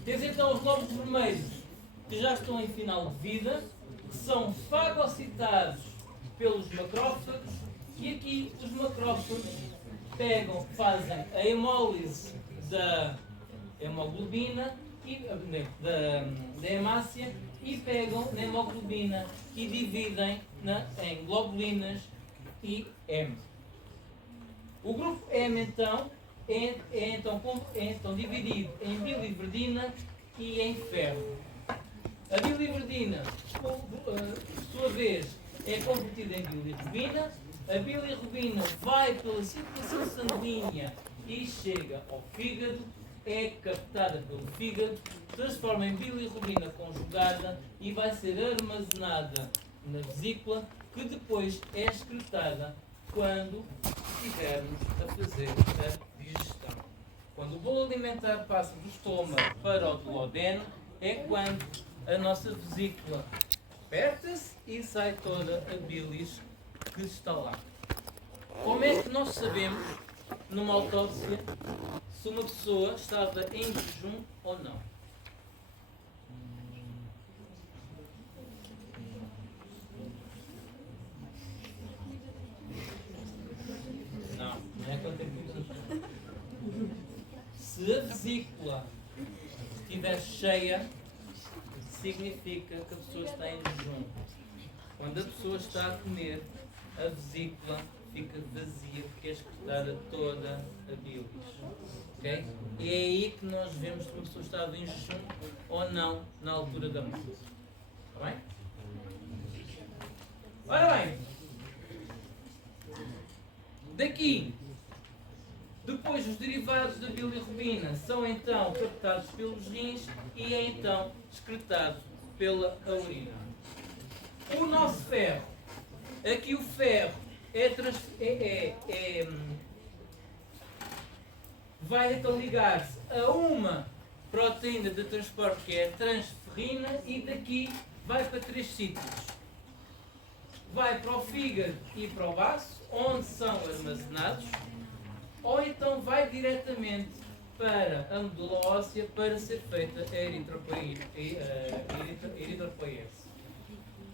temos então os glóbulos vermelhos que já estão em final de vida, que são fagocitados pelos macrófagos, e aqui os macrófagos fazem a hemólise da hemoglobina e da hemácia e pegam na hemoglobina e dividem em globulinas e M. O grupo M então é então dividido em biliverdina e em ferro. A biliverdina, por sua vez, é convertida em bilirrubina a bilirrubina vai pela circulação sanguínea e chega ao fígado, é captada pelo fígado, transforma em bilirrubina conjugada e vai ser armazenada na vesícula, que depois é excretada quando estivermos a fazer a digestão. Quando o bolo alimentar passa do estômago para o duodeno, é quando a nossa vesícula aperta-se e sai toda a bilis que está lá. Como é que nós sabemos, numa autópsia, se uma pessoa estava em jejum ou não? Não é quanto tempo de jejum. Se a vesícula estiver cheia, significa que a pessoa está em jejum. Quando a pessoa está a comer, a vesícula fica vazia porque é excretada toda a bilis. Okay? E é aí que nós vemos se uma pessoa estava em jejum ou não na altura da morte. Está bem? Ora bem, daqui, depois os derivados da bilirrubina são então captados pelos rins e é então excretado pela urina. O nosso ferro, aqui o ferro vai então ligar-se a uma proteína de transporte que é a transferrina e daqui vai para 3 sítios. Vai para o fígado e para o baço, onde são armazenados, ou então vai diretamente para a medula óssea para ser feita a eritropoiese.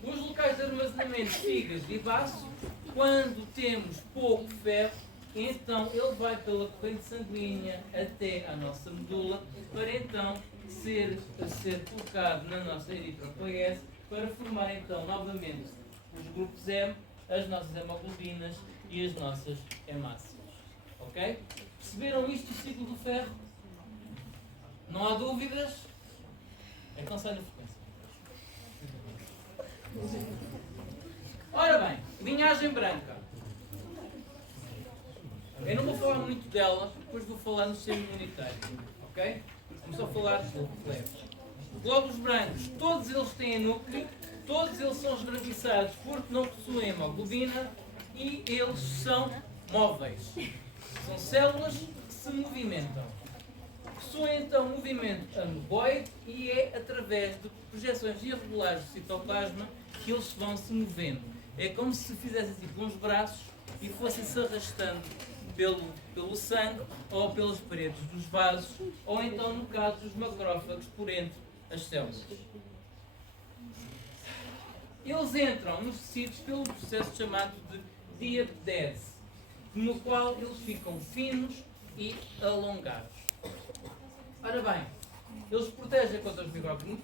Os locais de armazenamento, fígado e baço, quando temos pouco ferro, então ele vai pela corrente sanguínea até à nossa medula, para então ser colocado na nossa eritropoiese, para formar então novamente os grupos M, as nossas hemoglobinas e as nossas hemácias. Ok? Perceberam isto, o ciclo do ferro? Não há dúvidas? Então sai na frequência. Ora bem, linhagem branca. Eu não vou falar muito dela, depois vou falar no sistema imunitário. Ok? Vamos só falar de leves. Glóbulos brancos, todos eles têm núcleo, todos eles são esbranquiçados porque não possuem hemoglobina e eles são móveis. São células que se movimentam. Possuem então movimento amoeboide e é através de projeções irregulares do citoplasma que eles vão se movendo. É como se fizessem tipo uns braços e fossem se arrastando pelo sangue ou pelas paredes dos vasos, ou então, no caso dos macrófagos, por entre as células. Eles entram nos tecidos pelo processo chamado de diapedese, no qual eles ficam finos e alongados. Ora bem, eles protegem contra os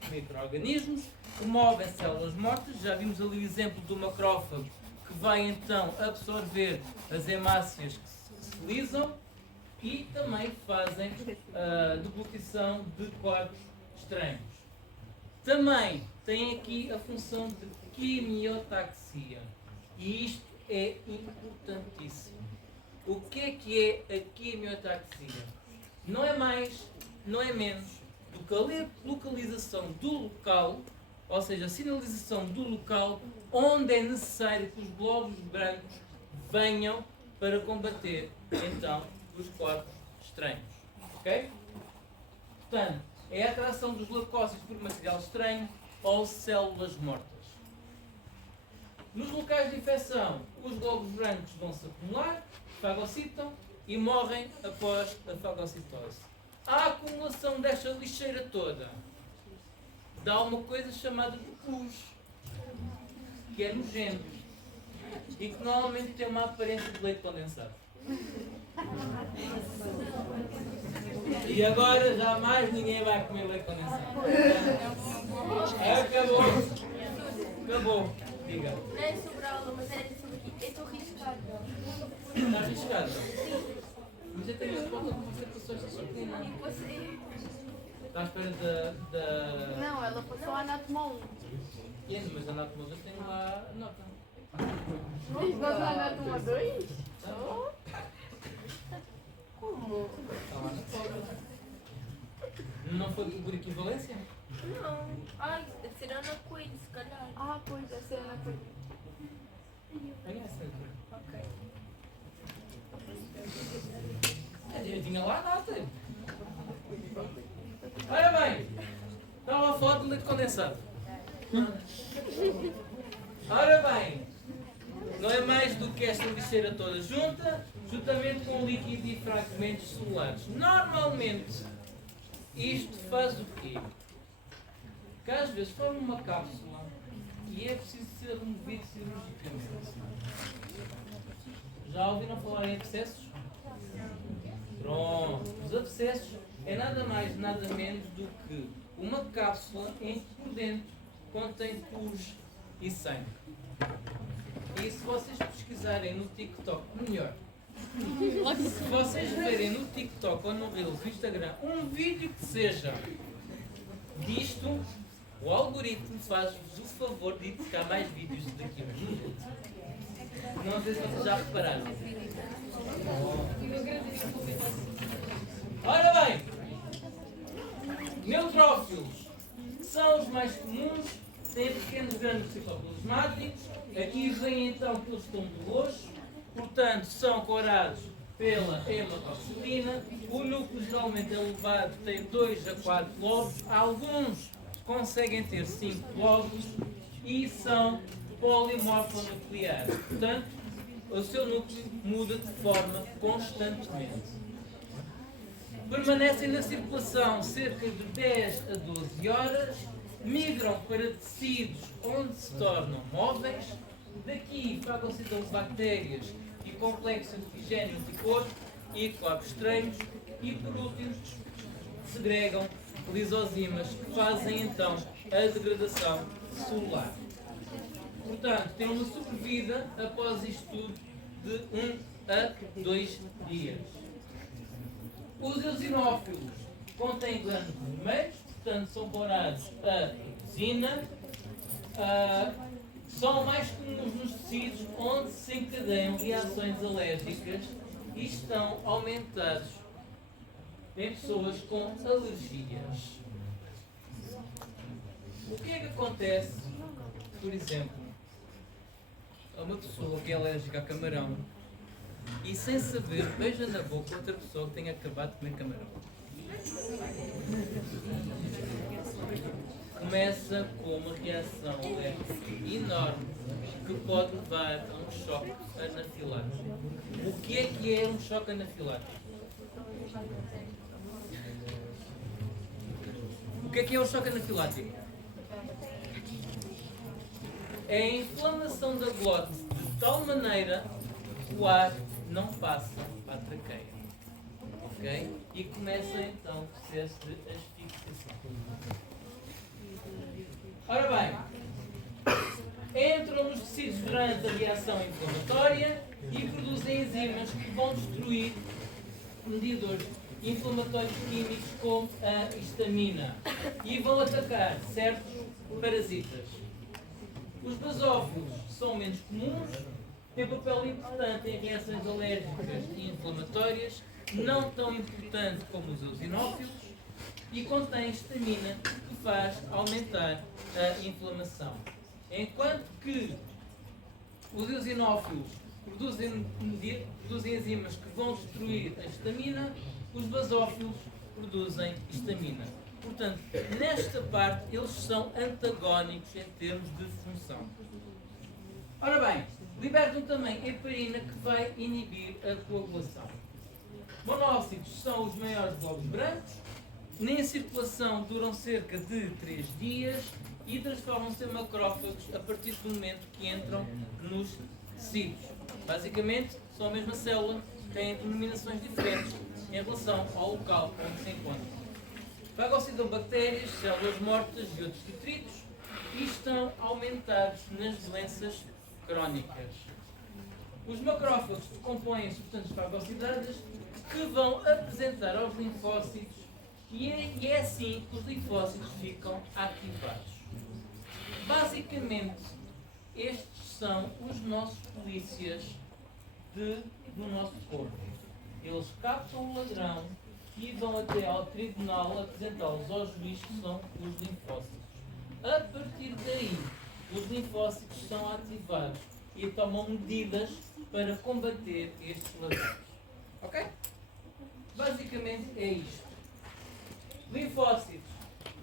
micro-organismos, removem células mortas, já vimos ali o exemplo do macrófago, que vai então absorver as hemácias que se lisam e também fazem a deglutição de corpos estranhos. Também tem aqui a função de quimiotaxia, e isto é importantíssimo. O que é a quimiotaxia? Não é mais, não é menos do que a localização do local, ou seja, a sinalização do local onde é necessário que os glóbulos brancos venham para combater, então, os corpos estranhos. Ok? Portanto, é a atração dos leucócitos por material estranho ou células mortas. Nos locais de infecção, os glóbulos brancos vão se acumular, fagocitam e morrem após a fagocitose. A acumulação desta lixeira toda dá uma coisa chamada de pus, que é nojento e que normalmente tem uma aparência de leite condensado. E agora jamais ninguém vai comer leite condensado. Acabou. Acabou. Diga. Não é sobre a aula, mas era sobre aqui. Eu estou arriscada. Está arriscado? Mas eu tenho a conta com você passou esta disciplina. E você? Está à espera da... Não, ela passou a anatoma 1. Mas a nota, mas eu tenho lá a nota. Diz nós anatomo 2? Como? Não foi por equivalência? Não. Ai, tirando a coelho, se calhar. Ah, pois, a cena foi. Conhece? Ok. Eu tinha lá a data. Olha bem, estava a foto de leite condensado. Ora bem, não é mais do que esta lixeira toda junta, juntamente com líquido e fragmentos celulares. Normalmente, isto faz o quê? Que às vezes forma uma cápsula e é preciso ser removido cirurgicamente. Já ouviram falar em abscessos? Pronto. Os abscessos é nada mais, nada menos do que uma cápsula em que por dentro contém pus e sangue. E se vocês pesquisarem no TikTok, melhor, se vocês verem no TikTok ou no Reels, no Instagram, um vídeo que seja disto, o algoritmo faz-vos o favor de indicar mais vídeos daqui a uns minutos. Não sei se vocês já repararam. Ora bem, neutrófilos são os mais comuns, têm pequenos grãos citoplasmáticos. Aqui veem então que eles estão de roxo, portanto são corados pela hematoxilina. O núcleo geralmente elevado tem 2 a 4 lobos, alguns conseguem ter 5 lobos e são polimorfonucleares, portanto o seu núcleo muda de forma constantemente. Permanecem na circulação cerca de 10 a 12 horas, migram para tecidos onde se tornam móveis, daqui fagocitose bactérias e complexo antigênio anticorpo e corpos estranhos e, por último, segregam lisozimas que fazem então a degradação celular. Portanto, tem uma sobrevida após isto tudo de 1 a 2 dias. Os eosinófilos contêm glândulos vermelhos, portanto são corados a resina. São mais comuns nos tecidos onde se encadeiam reações alérgicas e estão aumentados em pessoas com alergias. O que é que acontece, por exemplo, a uma pessoa que é alérgica a camarão e sem saber beija na boca outra pessoa que tenha acabado de comer camarão? Começa com uma reação alérgica enorme que pode levar a um choque anafilático. O que é um choque anafilático? O que é um choque anafilático? É a inflamação da glote de tal maneira que o ar não passa para a traqueia. Ok? E começa então o processo de asfixiação. Ora bem, entram nos tecidos durante a reação inflamatória e produzem enzimas que vão destruir mediadores inflamatórios químicos como a histamina e vão atacar certos parasitas. Os basófilos são menos comuns, têm papel importante em reações alérgicas e inflamatórias, não tão importante como os eosinófilos, e contém histamina que faz aumentar a inflamação. Enquanto que os eosinófilos produzem enzimas que vão destruir a histamina, os basófilos produzem histamina. Portanto, nesta parte, eles são antagónicos em termos de função. Ora bem, libertam também heparina que vai inibir a coagulação. Monócitos são os maiores glóbulos brancos, nem circulação duram cerca de 3 dias e transformam-se em macrófagos a partir do momento que entram nos tecidos. Basicamente, são a mesma célula, têm denominações diferentes em relação ao local onde se encontram. Fagocidam bactérias, células mortas e outros detritos e estão aumentados nas doenças crónicas. Os macrófagos decompõem substâncias fagocidadas que vão apresentar aos linfócitos e é assim que os linfócitos ficam ativados. Basicamente, estes são os nossos polícias do nosso corpo. Eles captam o ladrão e vão até ao tribunal apresentá-los ao juiz, que são os linfócitos. A partir daí, os linfócitos são ativados e tomam medidas para combater estes ladrões. Ok? Basicamente é isto. Linfócitos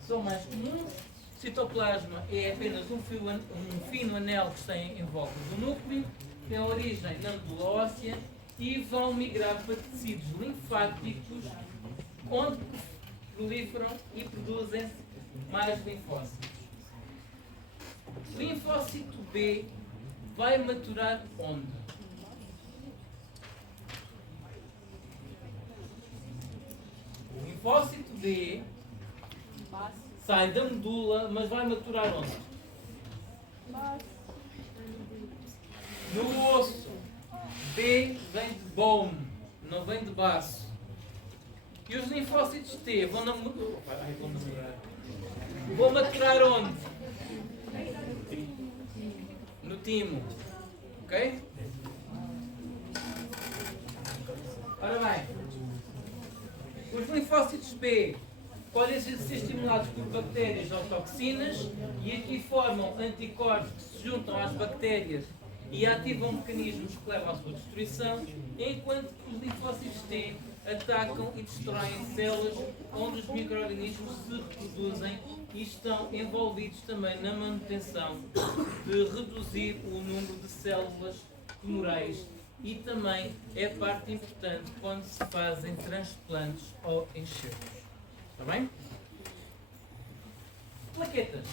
são mais comuns. Citoplasma é apenas um fino anel que está em volta do núcleo, tem origem na medula óssea e vão migrar para tecidos linfáticos, onde proliferam e produzem mais linfócitos. Linfócito B vai maturar onde? O linfócito B sai da medula, mas vai maturar onde? No osso. B vem de bone, não vem de baço. E os linfócitos T vão maturar onde? No timo. Ok? Ora bem, os linfócitos B podem ser estimulados por bactérias ou toxinas e aqui formam anticorpos que se juntam às bactérias e ativam mecanismos que levam à sua destruição, enquanto que os linfócitos T atacam e destroem células onde os micro-organismos se reproduzem e estão envolvidos também na manutenção de reduzir o número de células tumorais e também é parte importante quando se fazem transplantes ou enxertos. Está bem? Plaquetas.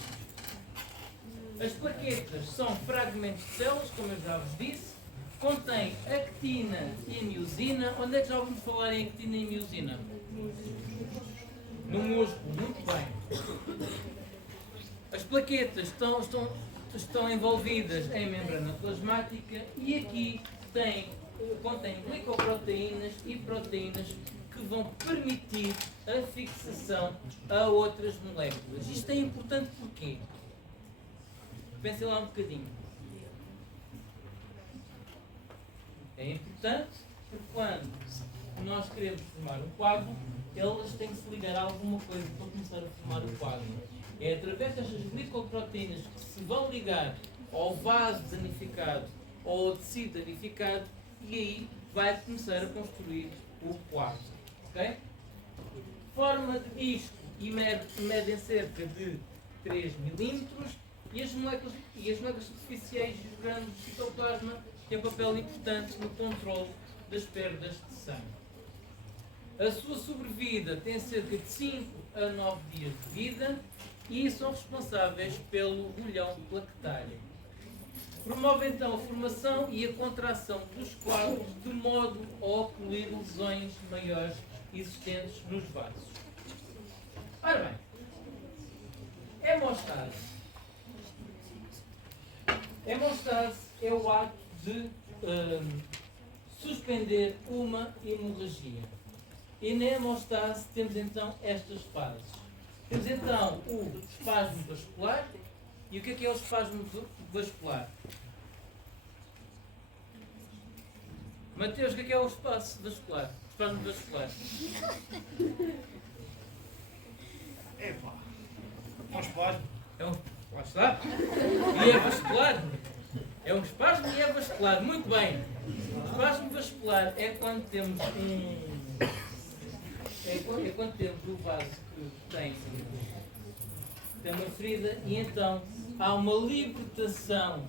As plaquetas são fragmentos de células, como eu já vos disse, contêm actina e miosina. Onde é que já ouvimos falar em actina e miosina? No músculo, muito bem. As plaquetas estão envolvidas em membrana plasmática e aqui contêm glicoproteínas e proteínas que vão permitir a fixação a outras moléculas. Isto é importante porquê? Pensem lá um bocadinho. É importante porque quando nós queremos formar um coágulo, elas têm que se ligar a alguma coisa para começar a formar o coágulo. É através destas glicoproteínas que se vão ligar ao vaso danificado ou ao tecido danificado e aí vai começar a construir o coágulo. Okay? Forma de disco e medem cerca de 3 milímetros e as moléculas superficiais e os granos de citoplasma têm um papel importante no controle das perdas de sangue. A sua sobrevida tem cerca de 5 a 9 dias de vida e são responsáveis pelo rolhão plaquetário. Promove então a formação e a contração dos coágulos de modo a ocluir lesões maiores existentes nos vasos. Ora bem, hemostase. Hemostase é o ato de suspender uma hemorragia. E na hemostase temos então estas fases. Temos então o espasmo vascular. E o que é o espasmo vascular? Mateus, o que é o espasmo vascular? Espasmo vascular. Epá. Um espasmo. Lá está. E é vascular. É um espasmo e é vascular. Muito bem. O espasmo vascular é quando temos quando temos o vaso que tem uma ferida e então há uma libertação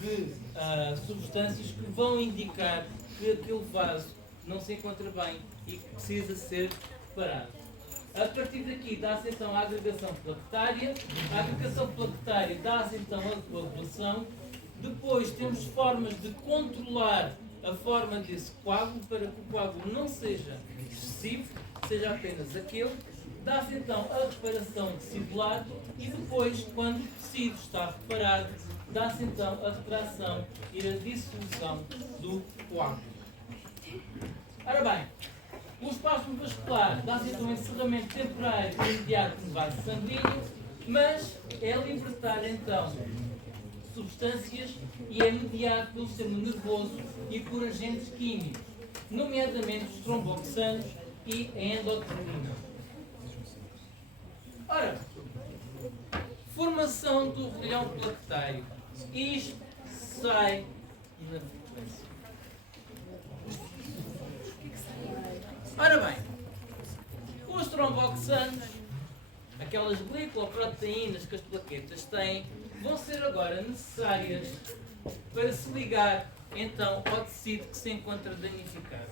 de substâncias que vão indicar que aquele vaso não se encontra bem e que precisa ser reparado. A partir daqui dá-se então a agregação plaquetária, a agregação plaquetária dá-se então a coagulação, depois temos formas de controlar a forma desse coágulo para que o coágulo não seja excessivo, seja apenas aquele, dá-se então a reparação tecidular e depois, quando o tecido está reparado, dá-se então a retração e a dissolução do coágulo. Ora bem, o espasmo vascular dá-se então um encerramento temporário e imediato no vaso sanguíneo, mas é libertar então substâncias e é mediado pelo sistema nervoso e por agentes químicos, nomeadamente os tromboxanos e a endotoxina. Ora, formação do rolhão plaquetário. Isto sai na frequência. Ora bem, os tromboxanos, aquelas glicoproteínas que as plaquetas têm, vão ser agora necessárias para se ligar então ao tecido que se encontra danificado,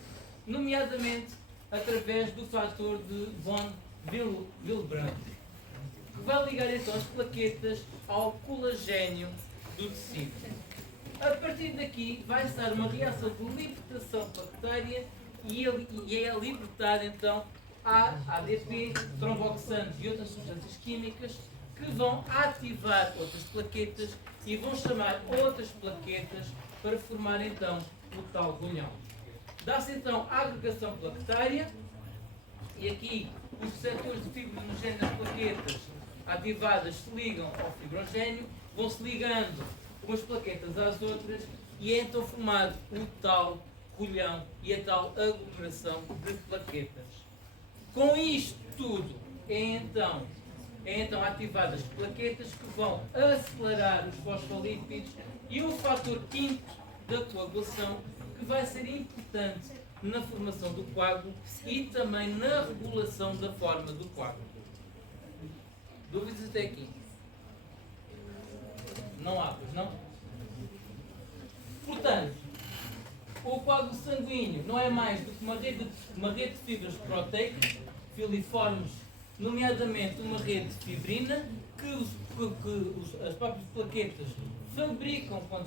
nomeadamente através do fator de von Willebrand, que vai ligar então as plaquetas ao colagênio do tecido. A partir daqui vai estar uma reação de libertação plaquetária e é libertada então a ADP, tromboxanos e outras substâncias químicas que vão ativar outras plaquetas e vão chamar outras plaquetas para formar então o tal rolhão. Dá-se então a agregação plaquetária e aqui os receptores de fibrogênio das plaquetas ativadas se ligam ao fibrogênio, vão se ligando umas plaquetas às outras e é então formado o tal rolhão e a tal aglomeração de plaquetas. Com isto tudo é então ativadas plaquetas que vão acelerar os fosfolípidos e o fator quinto da coagulação, que vai ser importante na formação do coágulo e também na regulação da forma do coágulo. Dúvidas até aqui? Não há, pois não? Portanto, o coágulo sanguíneo não é mais do que uma rede de fibras proteicas, filiformes, nomeadamente uma rede de fibrina, que as próprias plaquetas fabricam quando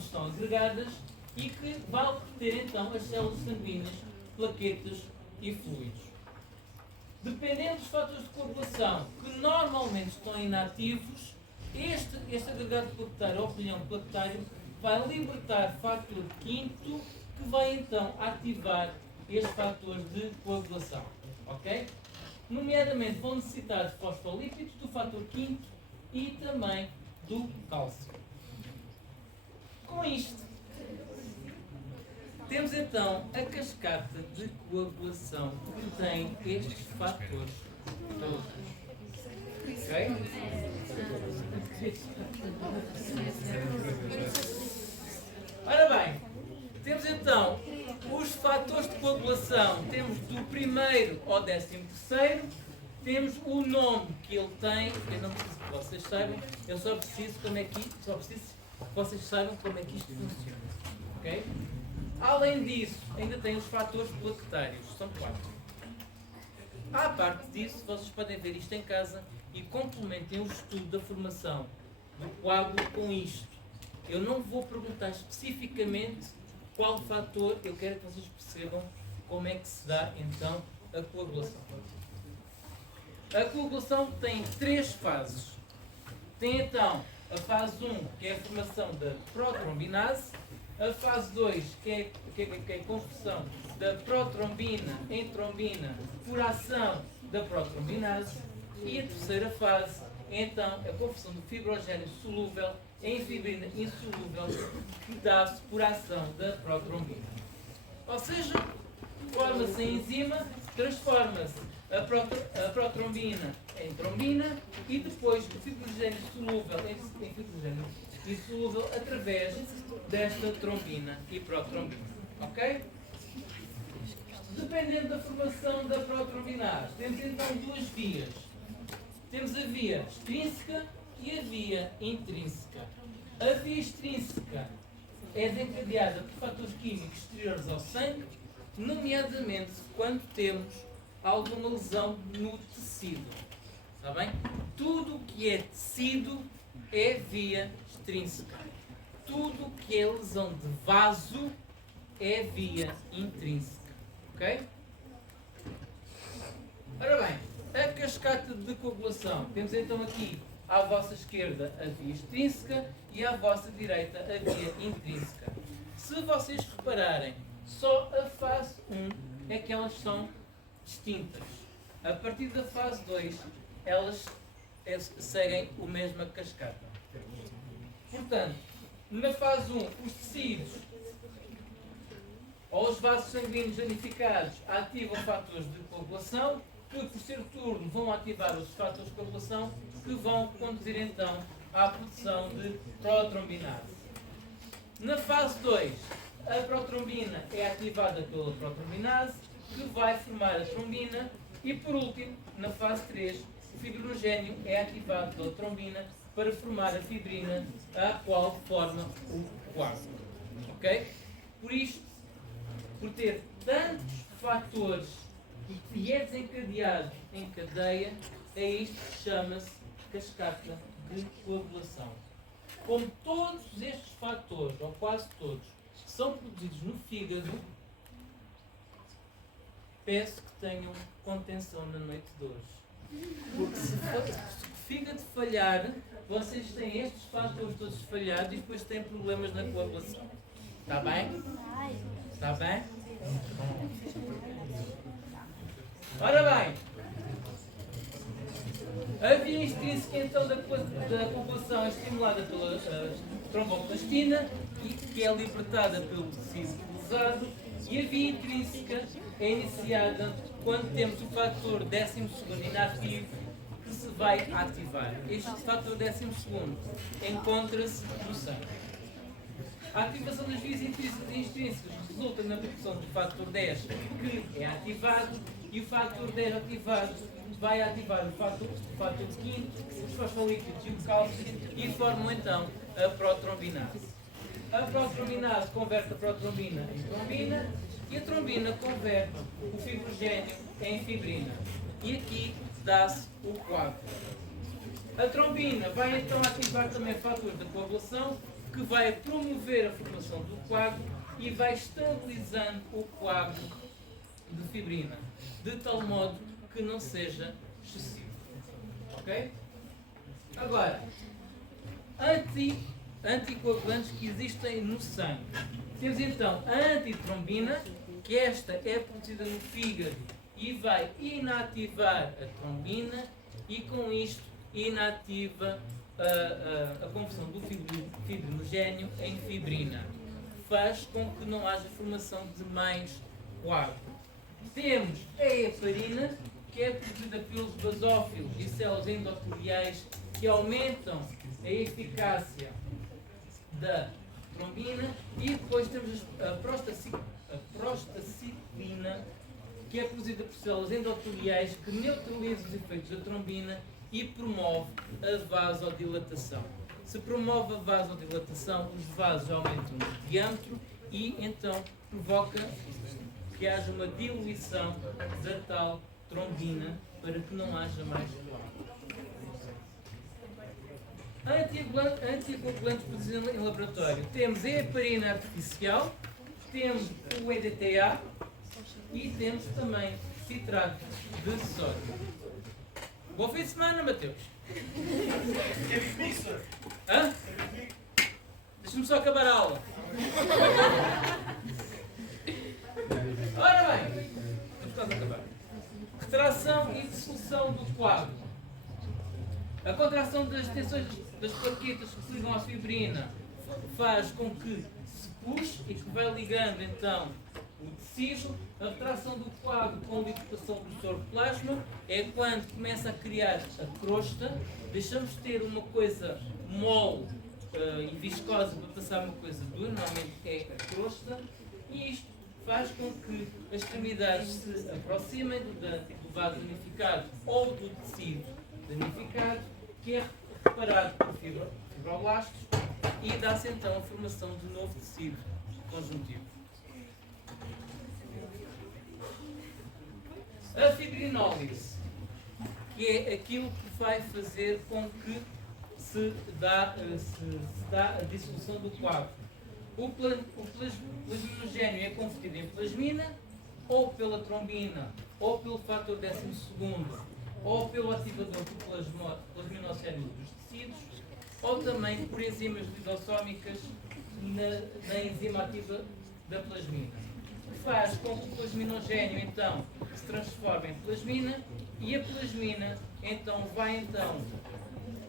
estão agregadas e que vai ter então as células sanguíneas, plaquetas e fluidos. Dependendo dos fatores de coagulação que normalmente estão inativos, este agregado plaquetário ou rolhão plaquetário vai libertar fator quinto que vai então ativar este fator de coagulação. Ok? Nomeadamente vão necessitar de fosfolípidos, do fator quinto e também do cálcio. Com isto, temos então a cascata de coagulação que tem estes fatores todos. Ok? Ora bem, temos então os fatores de coagulação. Temos do primeiro ao 13º, temos o nome que ele tem. Eu não preciso que vocês saibam, eu só preciso que vocês saibam como é que isto funciona. Ok? Além disso, ainda tem os fatores plaquetários, são 4. À parte disso, vocês podem ver isto em casa e complementem o estudo da formação do coágulo com isto. Eu não vou perguntar especificamente qual fator, eu quero que vocês percebam como é que se dá então a coagulação. A coagulação tem 3 fases. Tem então a fase 1, que é a formação da protrombinase, a fase 2, que é a conversão da protrombina em trombina por ação da protrombinase, e a terceira fase é então a conversão do fibrogênio solúvel em fibrina insolúvel, que dá-se por ação da protrombina. Ou seja, forma-se a enzima, transforma-se a protrombina em trombina e depois o fibrogênio solúvel em fibrogênio insolúvel através desta trombina e protrombina. Ok? Dependendo da formação da protrombinase, temos então 2 vias. Temos a via extrínseca e a via intrínseca. A via extrínseca é desencadeada por fatores químicos exteriores ao sangue, nomeadamente quando temos alguma lesão no tecido. Está bem? Tudo o que é tecido é via extrínseca. Tudo o que é lesão de vaso é via intrínseca. Ok? Ora bem, a cascata de coagulação. Temos então aqui à vossa esquerda a via extrínseca e à vossa direita a via intrínseca. Se vocês repararem, só a fase 1 é que elas são distintas. A partir da fase 2, elas seguem a mesma cascata. Portanto, na fase 1, os tecidos ou os vasos sanguíneos danificados ativam fatores de coagulação, que por ser turno vão ativar os fatores de coagulação, que vão conduzir então à produção de protrombinase. Na fase 2, a protrombina é ativada pela protrombinase, que vai formar a trombina, e por último, na fase 3, o fibrinogénio é ativado pela trombina para formar a fibrina, a qual forma o coágulo. Ok? Por isto, por ter tantos fatores e é desencadeado em cadeia, é isto que chama-se cascata de coagulação. Como todos estes fatores, ou quase todos, são produzidos no fígado, peço que tenham contenção na noite de hoje. Porque se o fígado falhar, vocês têm estes fatores todos falhados e depois têm problemas na coagulação. Está bem? Está bem? Ora bem, a via intrínseca então da coagulação é estimulada pela tromboplastina, que é libertada pelo tecido lesado, e a via intrínseca é iniciada quando temos o fator 12º inativo que se vai ativar. Este fator 12º encontra-se no sangue. A ativação das vias intrínsecas e extrínsecas resulta na produção do fator 10, que é ativado, e o fator 10 ativado vai ativar o fator 5, os fosfolípidos e o cálcio, e formam então a protrombinase. A protrombinase converte a protrombina em trombina, e a trombina converte o fibrogénio em fibrina. E aqui dá-se o coágulo. A trombina vai então ativar também fatores da coagulação, que vai promover a formação do coágulo e vai estabilizando o coágulo de fibrina, de tal modo que não seja excessivo. Ok? Agora, anticoagulantes que existem no sangue. Temos então a antitrombina, que esta é produzida no fígado e vai inativar a trombina, e com isto inativa a conversão do fibrinogénio em fibrina. Faz com que não haja formação de mais coágulo. Temos a heparina, que é produzida pelos basófilos e células endoteliais, que aumentam a eficácia da trombina, e depois temos a prostaciclina, que é produzida por células endoteliais, que neutraliza os efeitos da trombina e promove a vasodilatação. Se promove a vasodilatação, os vasos aumentam de diâmetro e então provoca que haja uma diluição da tal trombina para que não haja mais coágulo. Anticoagulantes produzidos em laboratório. Temos a heparina artificial, temos o EDTA e temos também citrato de sódio. Bom fim de semana, Mateus. Hã? Deixa-me só acabar a aula. Ora bem, estamos quase a acabar. Retração e dissolução do coágulo. A contração das tensões das plaquetas que se ligam à fibrina faz com que se puxe e que vai ligando então o tecido. A retração do coágulo com liquefação do soroplasma é quando começa a criar a crosta. Deixamos de ter uma coisa mole e viscosa para passar uma coisa dura, normalmente é a crosta, e isto faz com que as extremidades se aproximem do vaso danificado ou do tecido danificado, que é reparado por fibroblastos, e dá-se então a formação de novo tecido conjuntivo. A fibrinólise, que é aquilo que vai fazer com que se dá a dissolução do coágulo. O plasminogénio é convertido em plasmina, ou pela trombina, ou pelo fator 12º, ou pelo ativador do plasminocénio dos tecidos, ou também por enzimas lisossómicas na enzima ativa da plasmina. Faz com que o plasminogénio então se transforme em plasmina, e a plasmina então vai então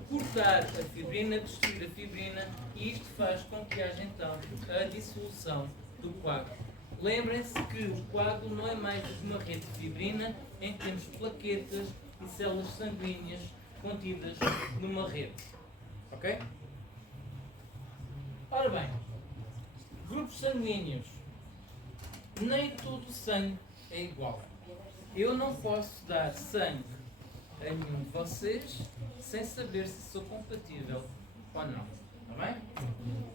cortar a fibrina, destruir a fibrina, e isto faz com que haja então a dissolução do coágulo. Lembrem-se que o coágulo não é mais do que uma rede de fibrina em que temos plaquetas e células sanguíneas contidas numa rede. Ok? Ora bem, grupos sanguíneos. Nem todo o sangue é igual. Eu não posso dar sangue a nenhum de vocês sem saber se sou compatível ou não. Está bem?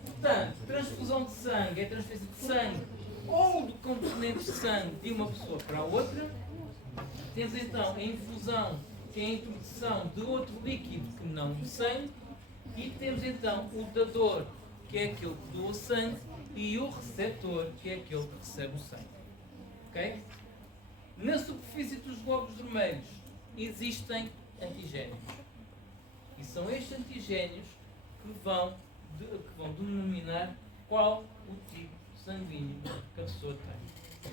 Portanto, transfusão de sangue é transferência de sangue ou de componentes de sangue de uma pessoa para a outra. Temos então a infusão, que é a introdução de outro líquido que não o sangue. E temos então o dador, que é aquele que doa o sangue, e o receptor, que é aquele que recebe o sangue. Ok? Na superfície dos glóbulos vermelhos existem antigénios. E são estes antigénios que vão denominar qual o tipo sanguíneo que a pessoa tem.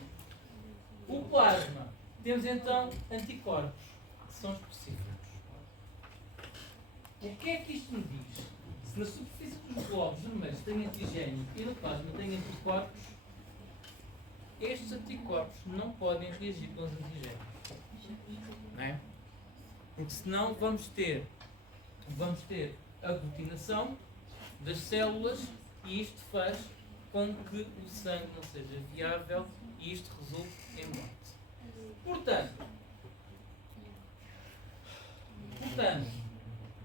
O plasma. Temos então anticorpos, que são específicos. O que é que isto me diz? Se na superfície dos glóbulos vermelhos tem antigénio e no plasma tem anticorpos, estes anticorpos não podem reagir com os antigénios. Não é? Porque senão vamos ter aglutinação das células e isto faz com que o sangue não seja viável e isto resulte em morte. Portanto,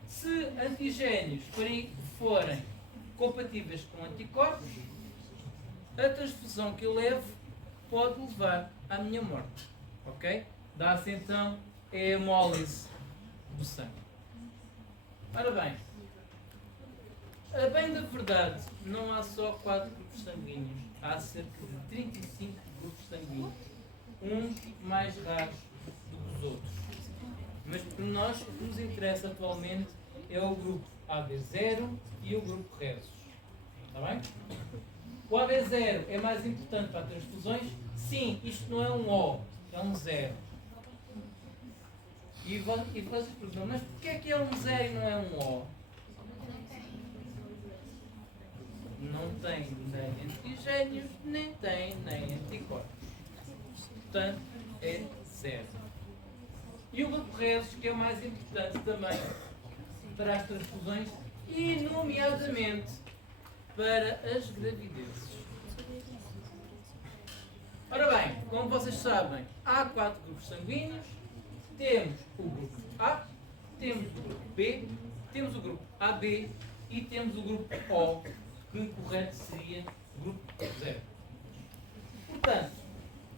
se antigénios forem compatíveis com anticorpos, a transfusão que eu levo pode levar à minha morte. Ok? Dá-se então a hemólise do sangue. Ora bem, a bem da verdade, não há só 4 grupos sanguíneos, há cerca de 35 grupos sanguíneos, uns mais raros do que os outros. Mas para nós, o que nos interessa atualmente é o grupo AB0 e o grupo Rhesus. Está bem? O AB0 é mais importante para as transfusões? Sim, isto não é um O, é um 0. E vocês perguntam, mas porquê é que é um 0 e não é um O? Não tem nem antigénios, nem tem nem anticorpos. Portanto, é 0. E o grupo Rhesus, que é o mais importante também para as transfusões, e nomeadamente para as gravidezes. Ora bem, como vocês sabem, há 4 grupos sanguíneos. Temos o grupo A, temos o grupo B, temos o grupo AB e temos o grupo O, que o correto seria o grupo 0. Portanto,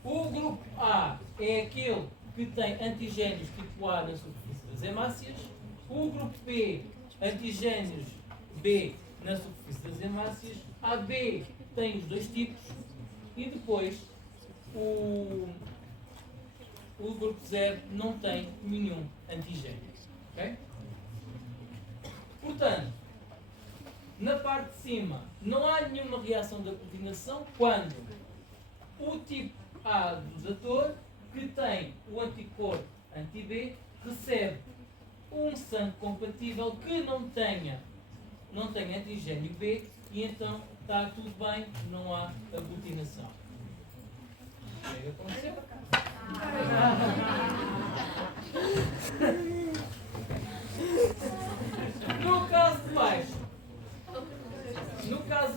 o grupo A é aquele que tem antigénios tipo A na superfície das hemácias. O grupo B, antigénios B na superfície das hemácias. A B tem os dois tipos. E depois o grupo 0 não tem nenhum antigénio. Okay? Portanto, na parte de cima não há nenhuma reação de aglutinação quando o tipo A do dador, que tem o anticorpo anti-B, recebe um sangue compatível que não tenha antigénio B e então está tudo bem, não há aglutinação. O que aconteceu? No caso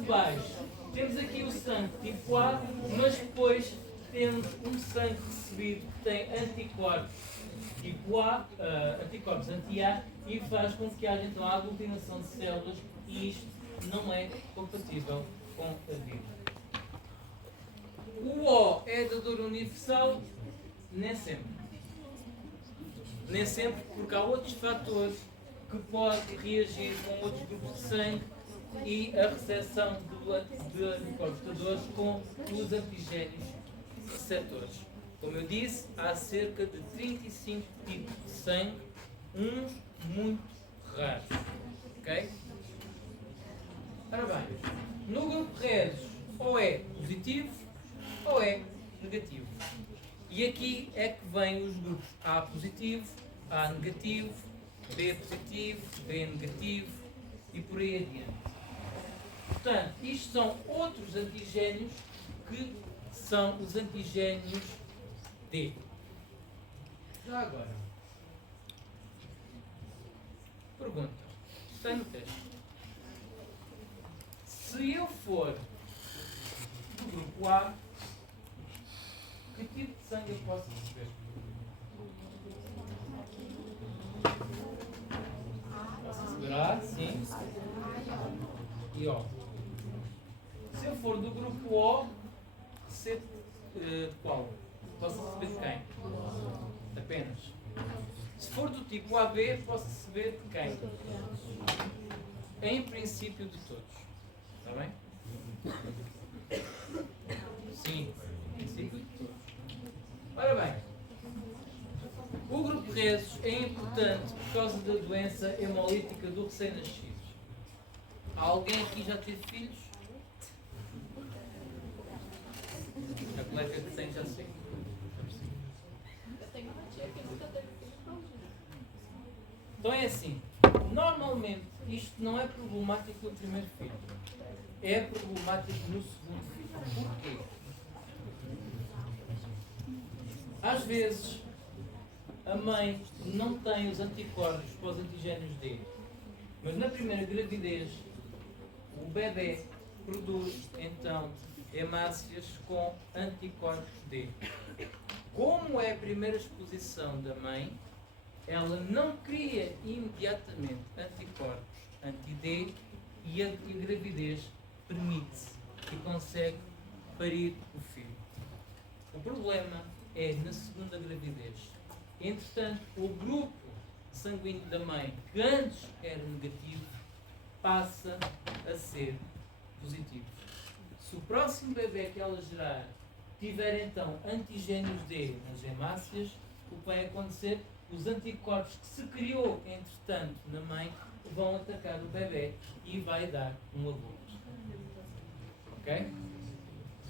de baixo, temos aqui o sangue tipo A, mas depois temos um sangue recebido que tem anticorpos tipo A, anticorpos anti-A, e faz com que haja então a aglutinação de células, e isto não é compatível com a vida. O O é dador universal? Nem sempre. Nem sempre, porque há outros fatores que podem reagir com outros grupos de sangue e a recepção de anticorpos dadores com os antigénios receptores. Como eu disse, há cerca de 35 tipos de sangue, uns muito raros. Ok? Ora bem, no grupo Rhesus ou é positivo ou é negativo. E aqui é que vêm os grupos A positivo, A negativo, B positivo, B negativo e por aí adiante. Portanto, isto são outros antigénios que são os antigénios D. Já agora, pergunta, está no teste. Se eu for do grupo A, que tipo de sangue eu posso receber? Posso receber A, sim. E O. Se eu for do grupo O, receber qual? Posso receber de quem? Apenas. Se for do tipo AB, posso receber de quem? Em princípio de todos. Está bem? Sim, em princípio de todos. Ora bem, o grupo Rhesus é importante por causa da doença hemolítica do recém-nascido. Alguém aqui já teve filhos? A colega que tem já sei. Eu tenho uma tia que nunca teve filho. Então é assim, normalmente isto não é problemático no primeiro filho. É problemático no segundo filho. Porquê? Às vezes a mãe não tem os anticorpos para os antigénios D, mas na primeira gravidez o bebê produz então hemácias com anticorpos D. Como é a primeira exposição da mãe, ela não cria imediatamente anticorpos anti-D e a gravidez permite-se e consegue parir o filho. O problema é na segunda gravidez. Entretanto, o grupo sanguíneo da mãe, que antes era negativo, passa a ser positivo. Se o próximo bebê que ela gerar tiver então antigénios D nas hemácias, o que vai acontecer? Os anticorpos que se criou, entretanto, na mãe, vão atacar o bebê e vai dar um aborto. Ok?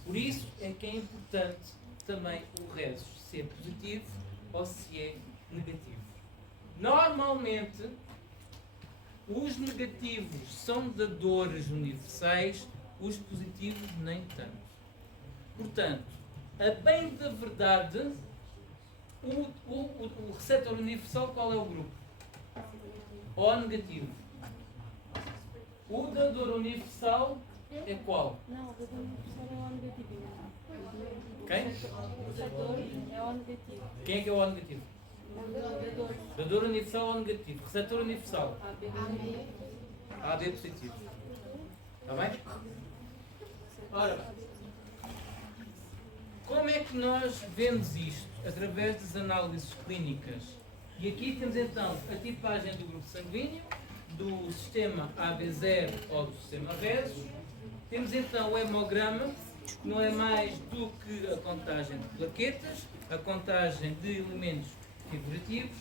Por isso é que é importante também o Rhesus ser positivo ou se é negativo. Normalmente, os negativos são dadores universais, os positivos nem tanto. Portanto, a bem da verdade, o receptor universal, qual é o grupo? O negativo. O dador universal é qual? Não, o dador universal é o negativo. Quem? O receptor é o negativo. Quem é que é o negativo? O dador. Dador universal ou negativo? Receptor universal. AB positivo. Está bem? Ora bem. Como é que nós vemos isto? Através das análises clínicas. E aqui temos então a tipagem do grupo sanguíneo, do sistema AB0 ou do sistema Rhesus. Temos então o hemograma, que não é mais do que a contagem de plaquetas, a contagem de elementos figurativos.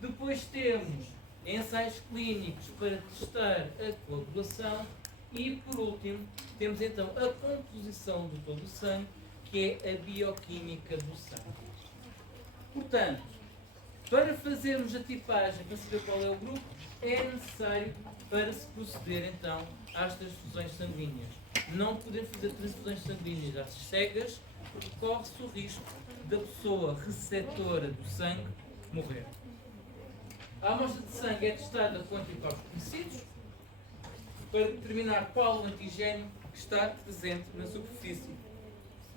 Depois temos ensaios clínicos para testar a coagulação. E por último, temos então a composição de todo o sangue, que é a bioquímica do sangue. Portanto, para fazermos a tipagem, para saber qual é o grupo, é necessário para se proceder então às transfusões sanguíneas. Não podemos fazer transfusões sanguíneas às cegas, porque corre-se o risco da pessoa receptora do sangue morrer. A amostra de sangue é testada com anticorpos conhecidos para determinar qual o antigênio que está presente na superfície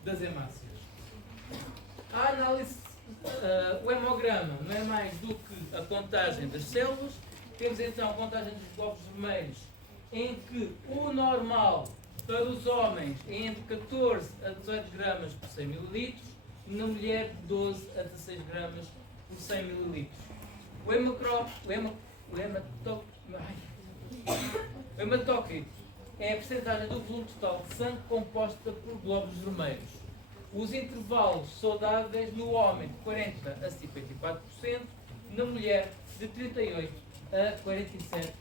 das hemácias. A análise, o hemograma não é mais do que a contagem das células. Temos então a contagem dos glóbulos vermelhos, em que o normal para os homens é entre 14 a 18 gramas por 100 ml, na mulher de 12 a 16 gramas por 100 ml. O hematócrito é a percentagem do volume total de sangue composta por glóbulos vermelhos. Os intervalos saudáveis no homem de 40 a 54%, na mulher de 38 a 47%.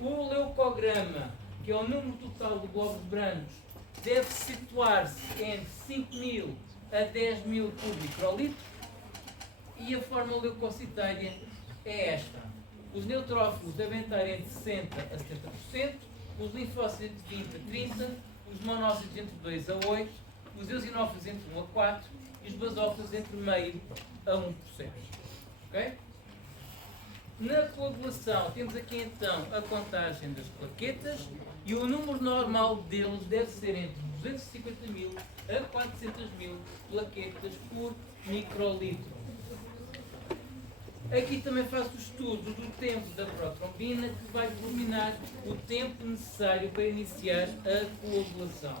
O leucograma, que é o número total de glóbulos brancos, deve situar-se entre 5.000 a 10.000 por microlitro e a forma leucocitária é esta. Os neutrófilos devem estar entre 60% a 70%, os linfócitos entre 20% a 30%, os monócitos entre 2 a 8%, os eosinófilos entre 1 a 4% e os basófilos entre meio a 1%. Ok? Na coagulação, temos aqui então a contagem das plaquetas e o número normal deles deve ser entre 250 mil a 400 mil plaquetas por microlitro. Aqui também faço o estudo do tempo da protrombina, que vai determinar o tempo necessário para iniciar a coagulação,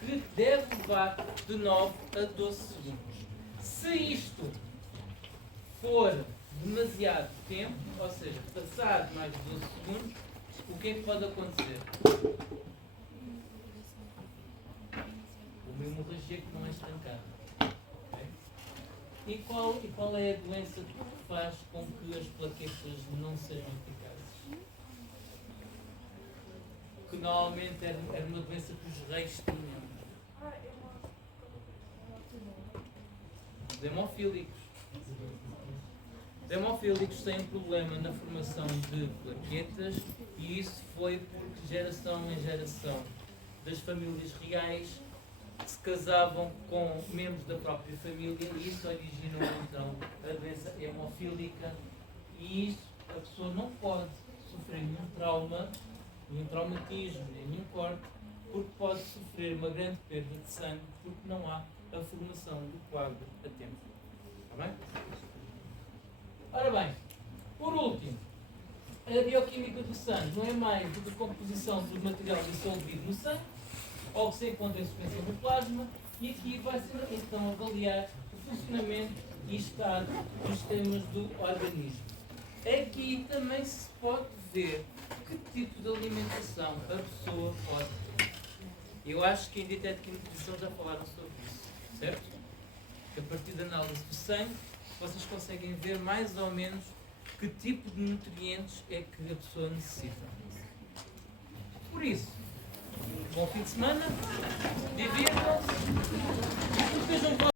que deve levar de 9 a 12 segundos. Se isto for demasiado tempo, ou seja, passar mais de 12 segundos, o que é que pode acontecer? Uma hemorragia que não é estancada. Okay? E qual é a doença que faz com que as plaquetas não sejam eficazes? Que normalmente era uma doença que os reis tinham. Os hemofílicos. Os hemofílicos têm um problema na formação de plaquetas e isso foi porque geração em geração das famílias reais se casavam com membros da própria família e isso originou então a doença hemofílica e isso a pessoa não pode sofrer nenhum trauma, nenhum traumatismo, nenhum corte, porque pode sofrer uma grande perda de sangue porque não há a formação do coágulo a tempo. Está bem? Ora bem, por último, a bioquímica do sangue não é mais do que a composição do material dissolvido no sangue, ou que se encontra em suspensão no plasma, e aqui vai ser então avaliar o funcionamento e estado dos sistemas do organismo. Aqui também se pode ver que tipo de alimentação a pessoa pode ter. Eu acho que em dietética e nutrição já falaram sobre isso, certo? Que a partir da análise do sangue, vocês conseguem ver mais ou menos que tipo de nutrientes é que a pessoa necessita. Por isso, bom fim de semana, divirtam-se, estejam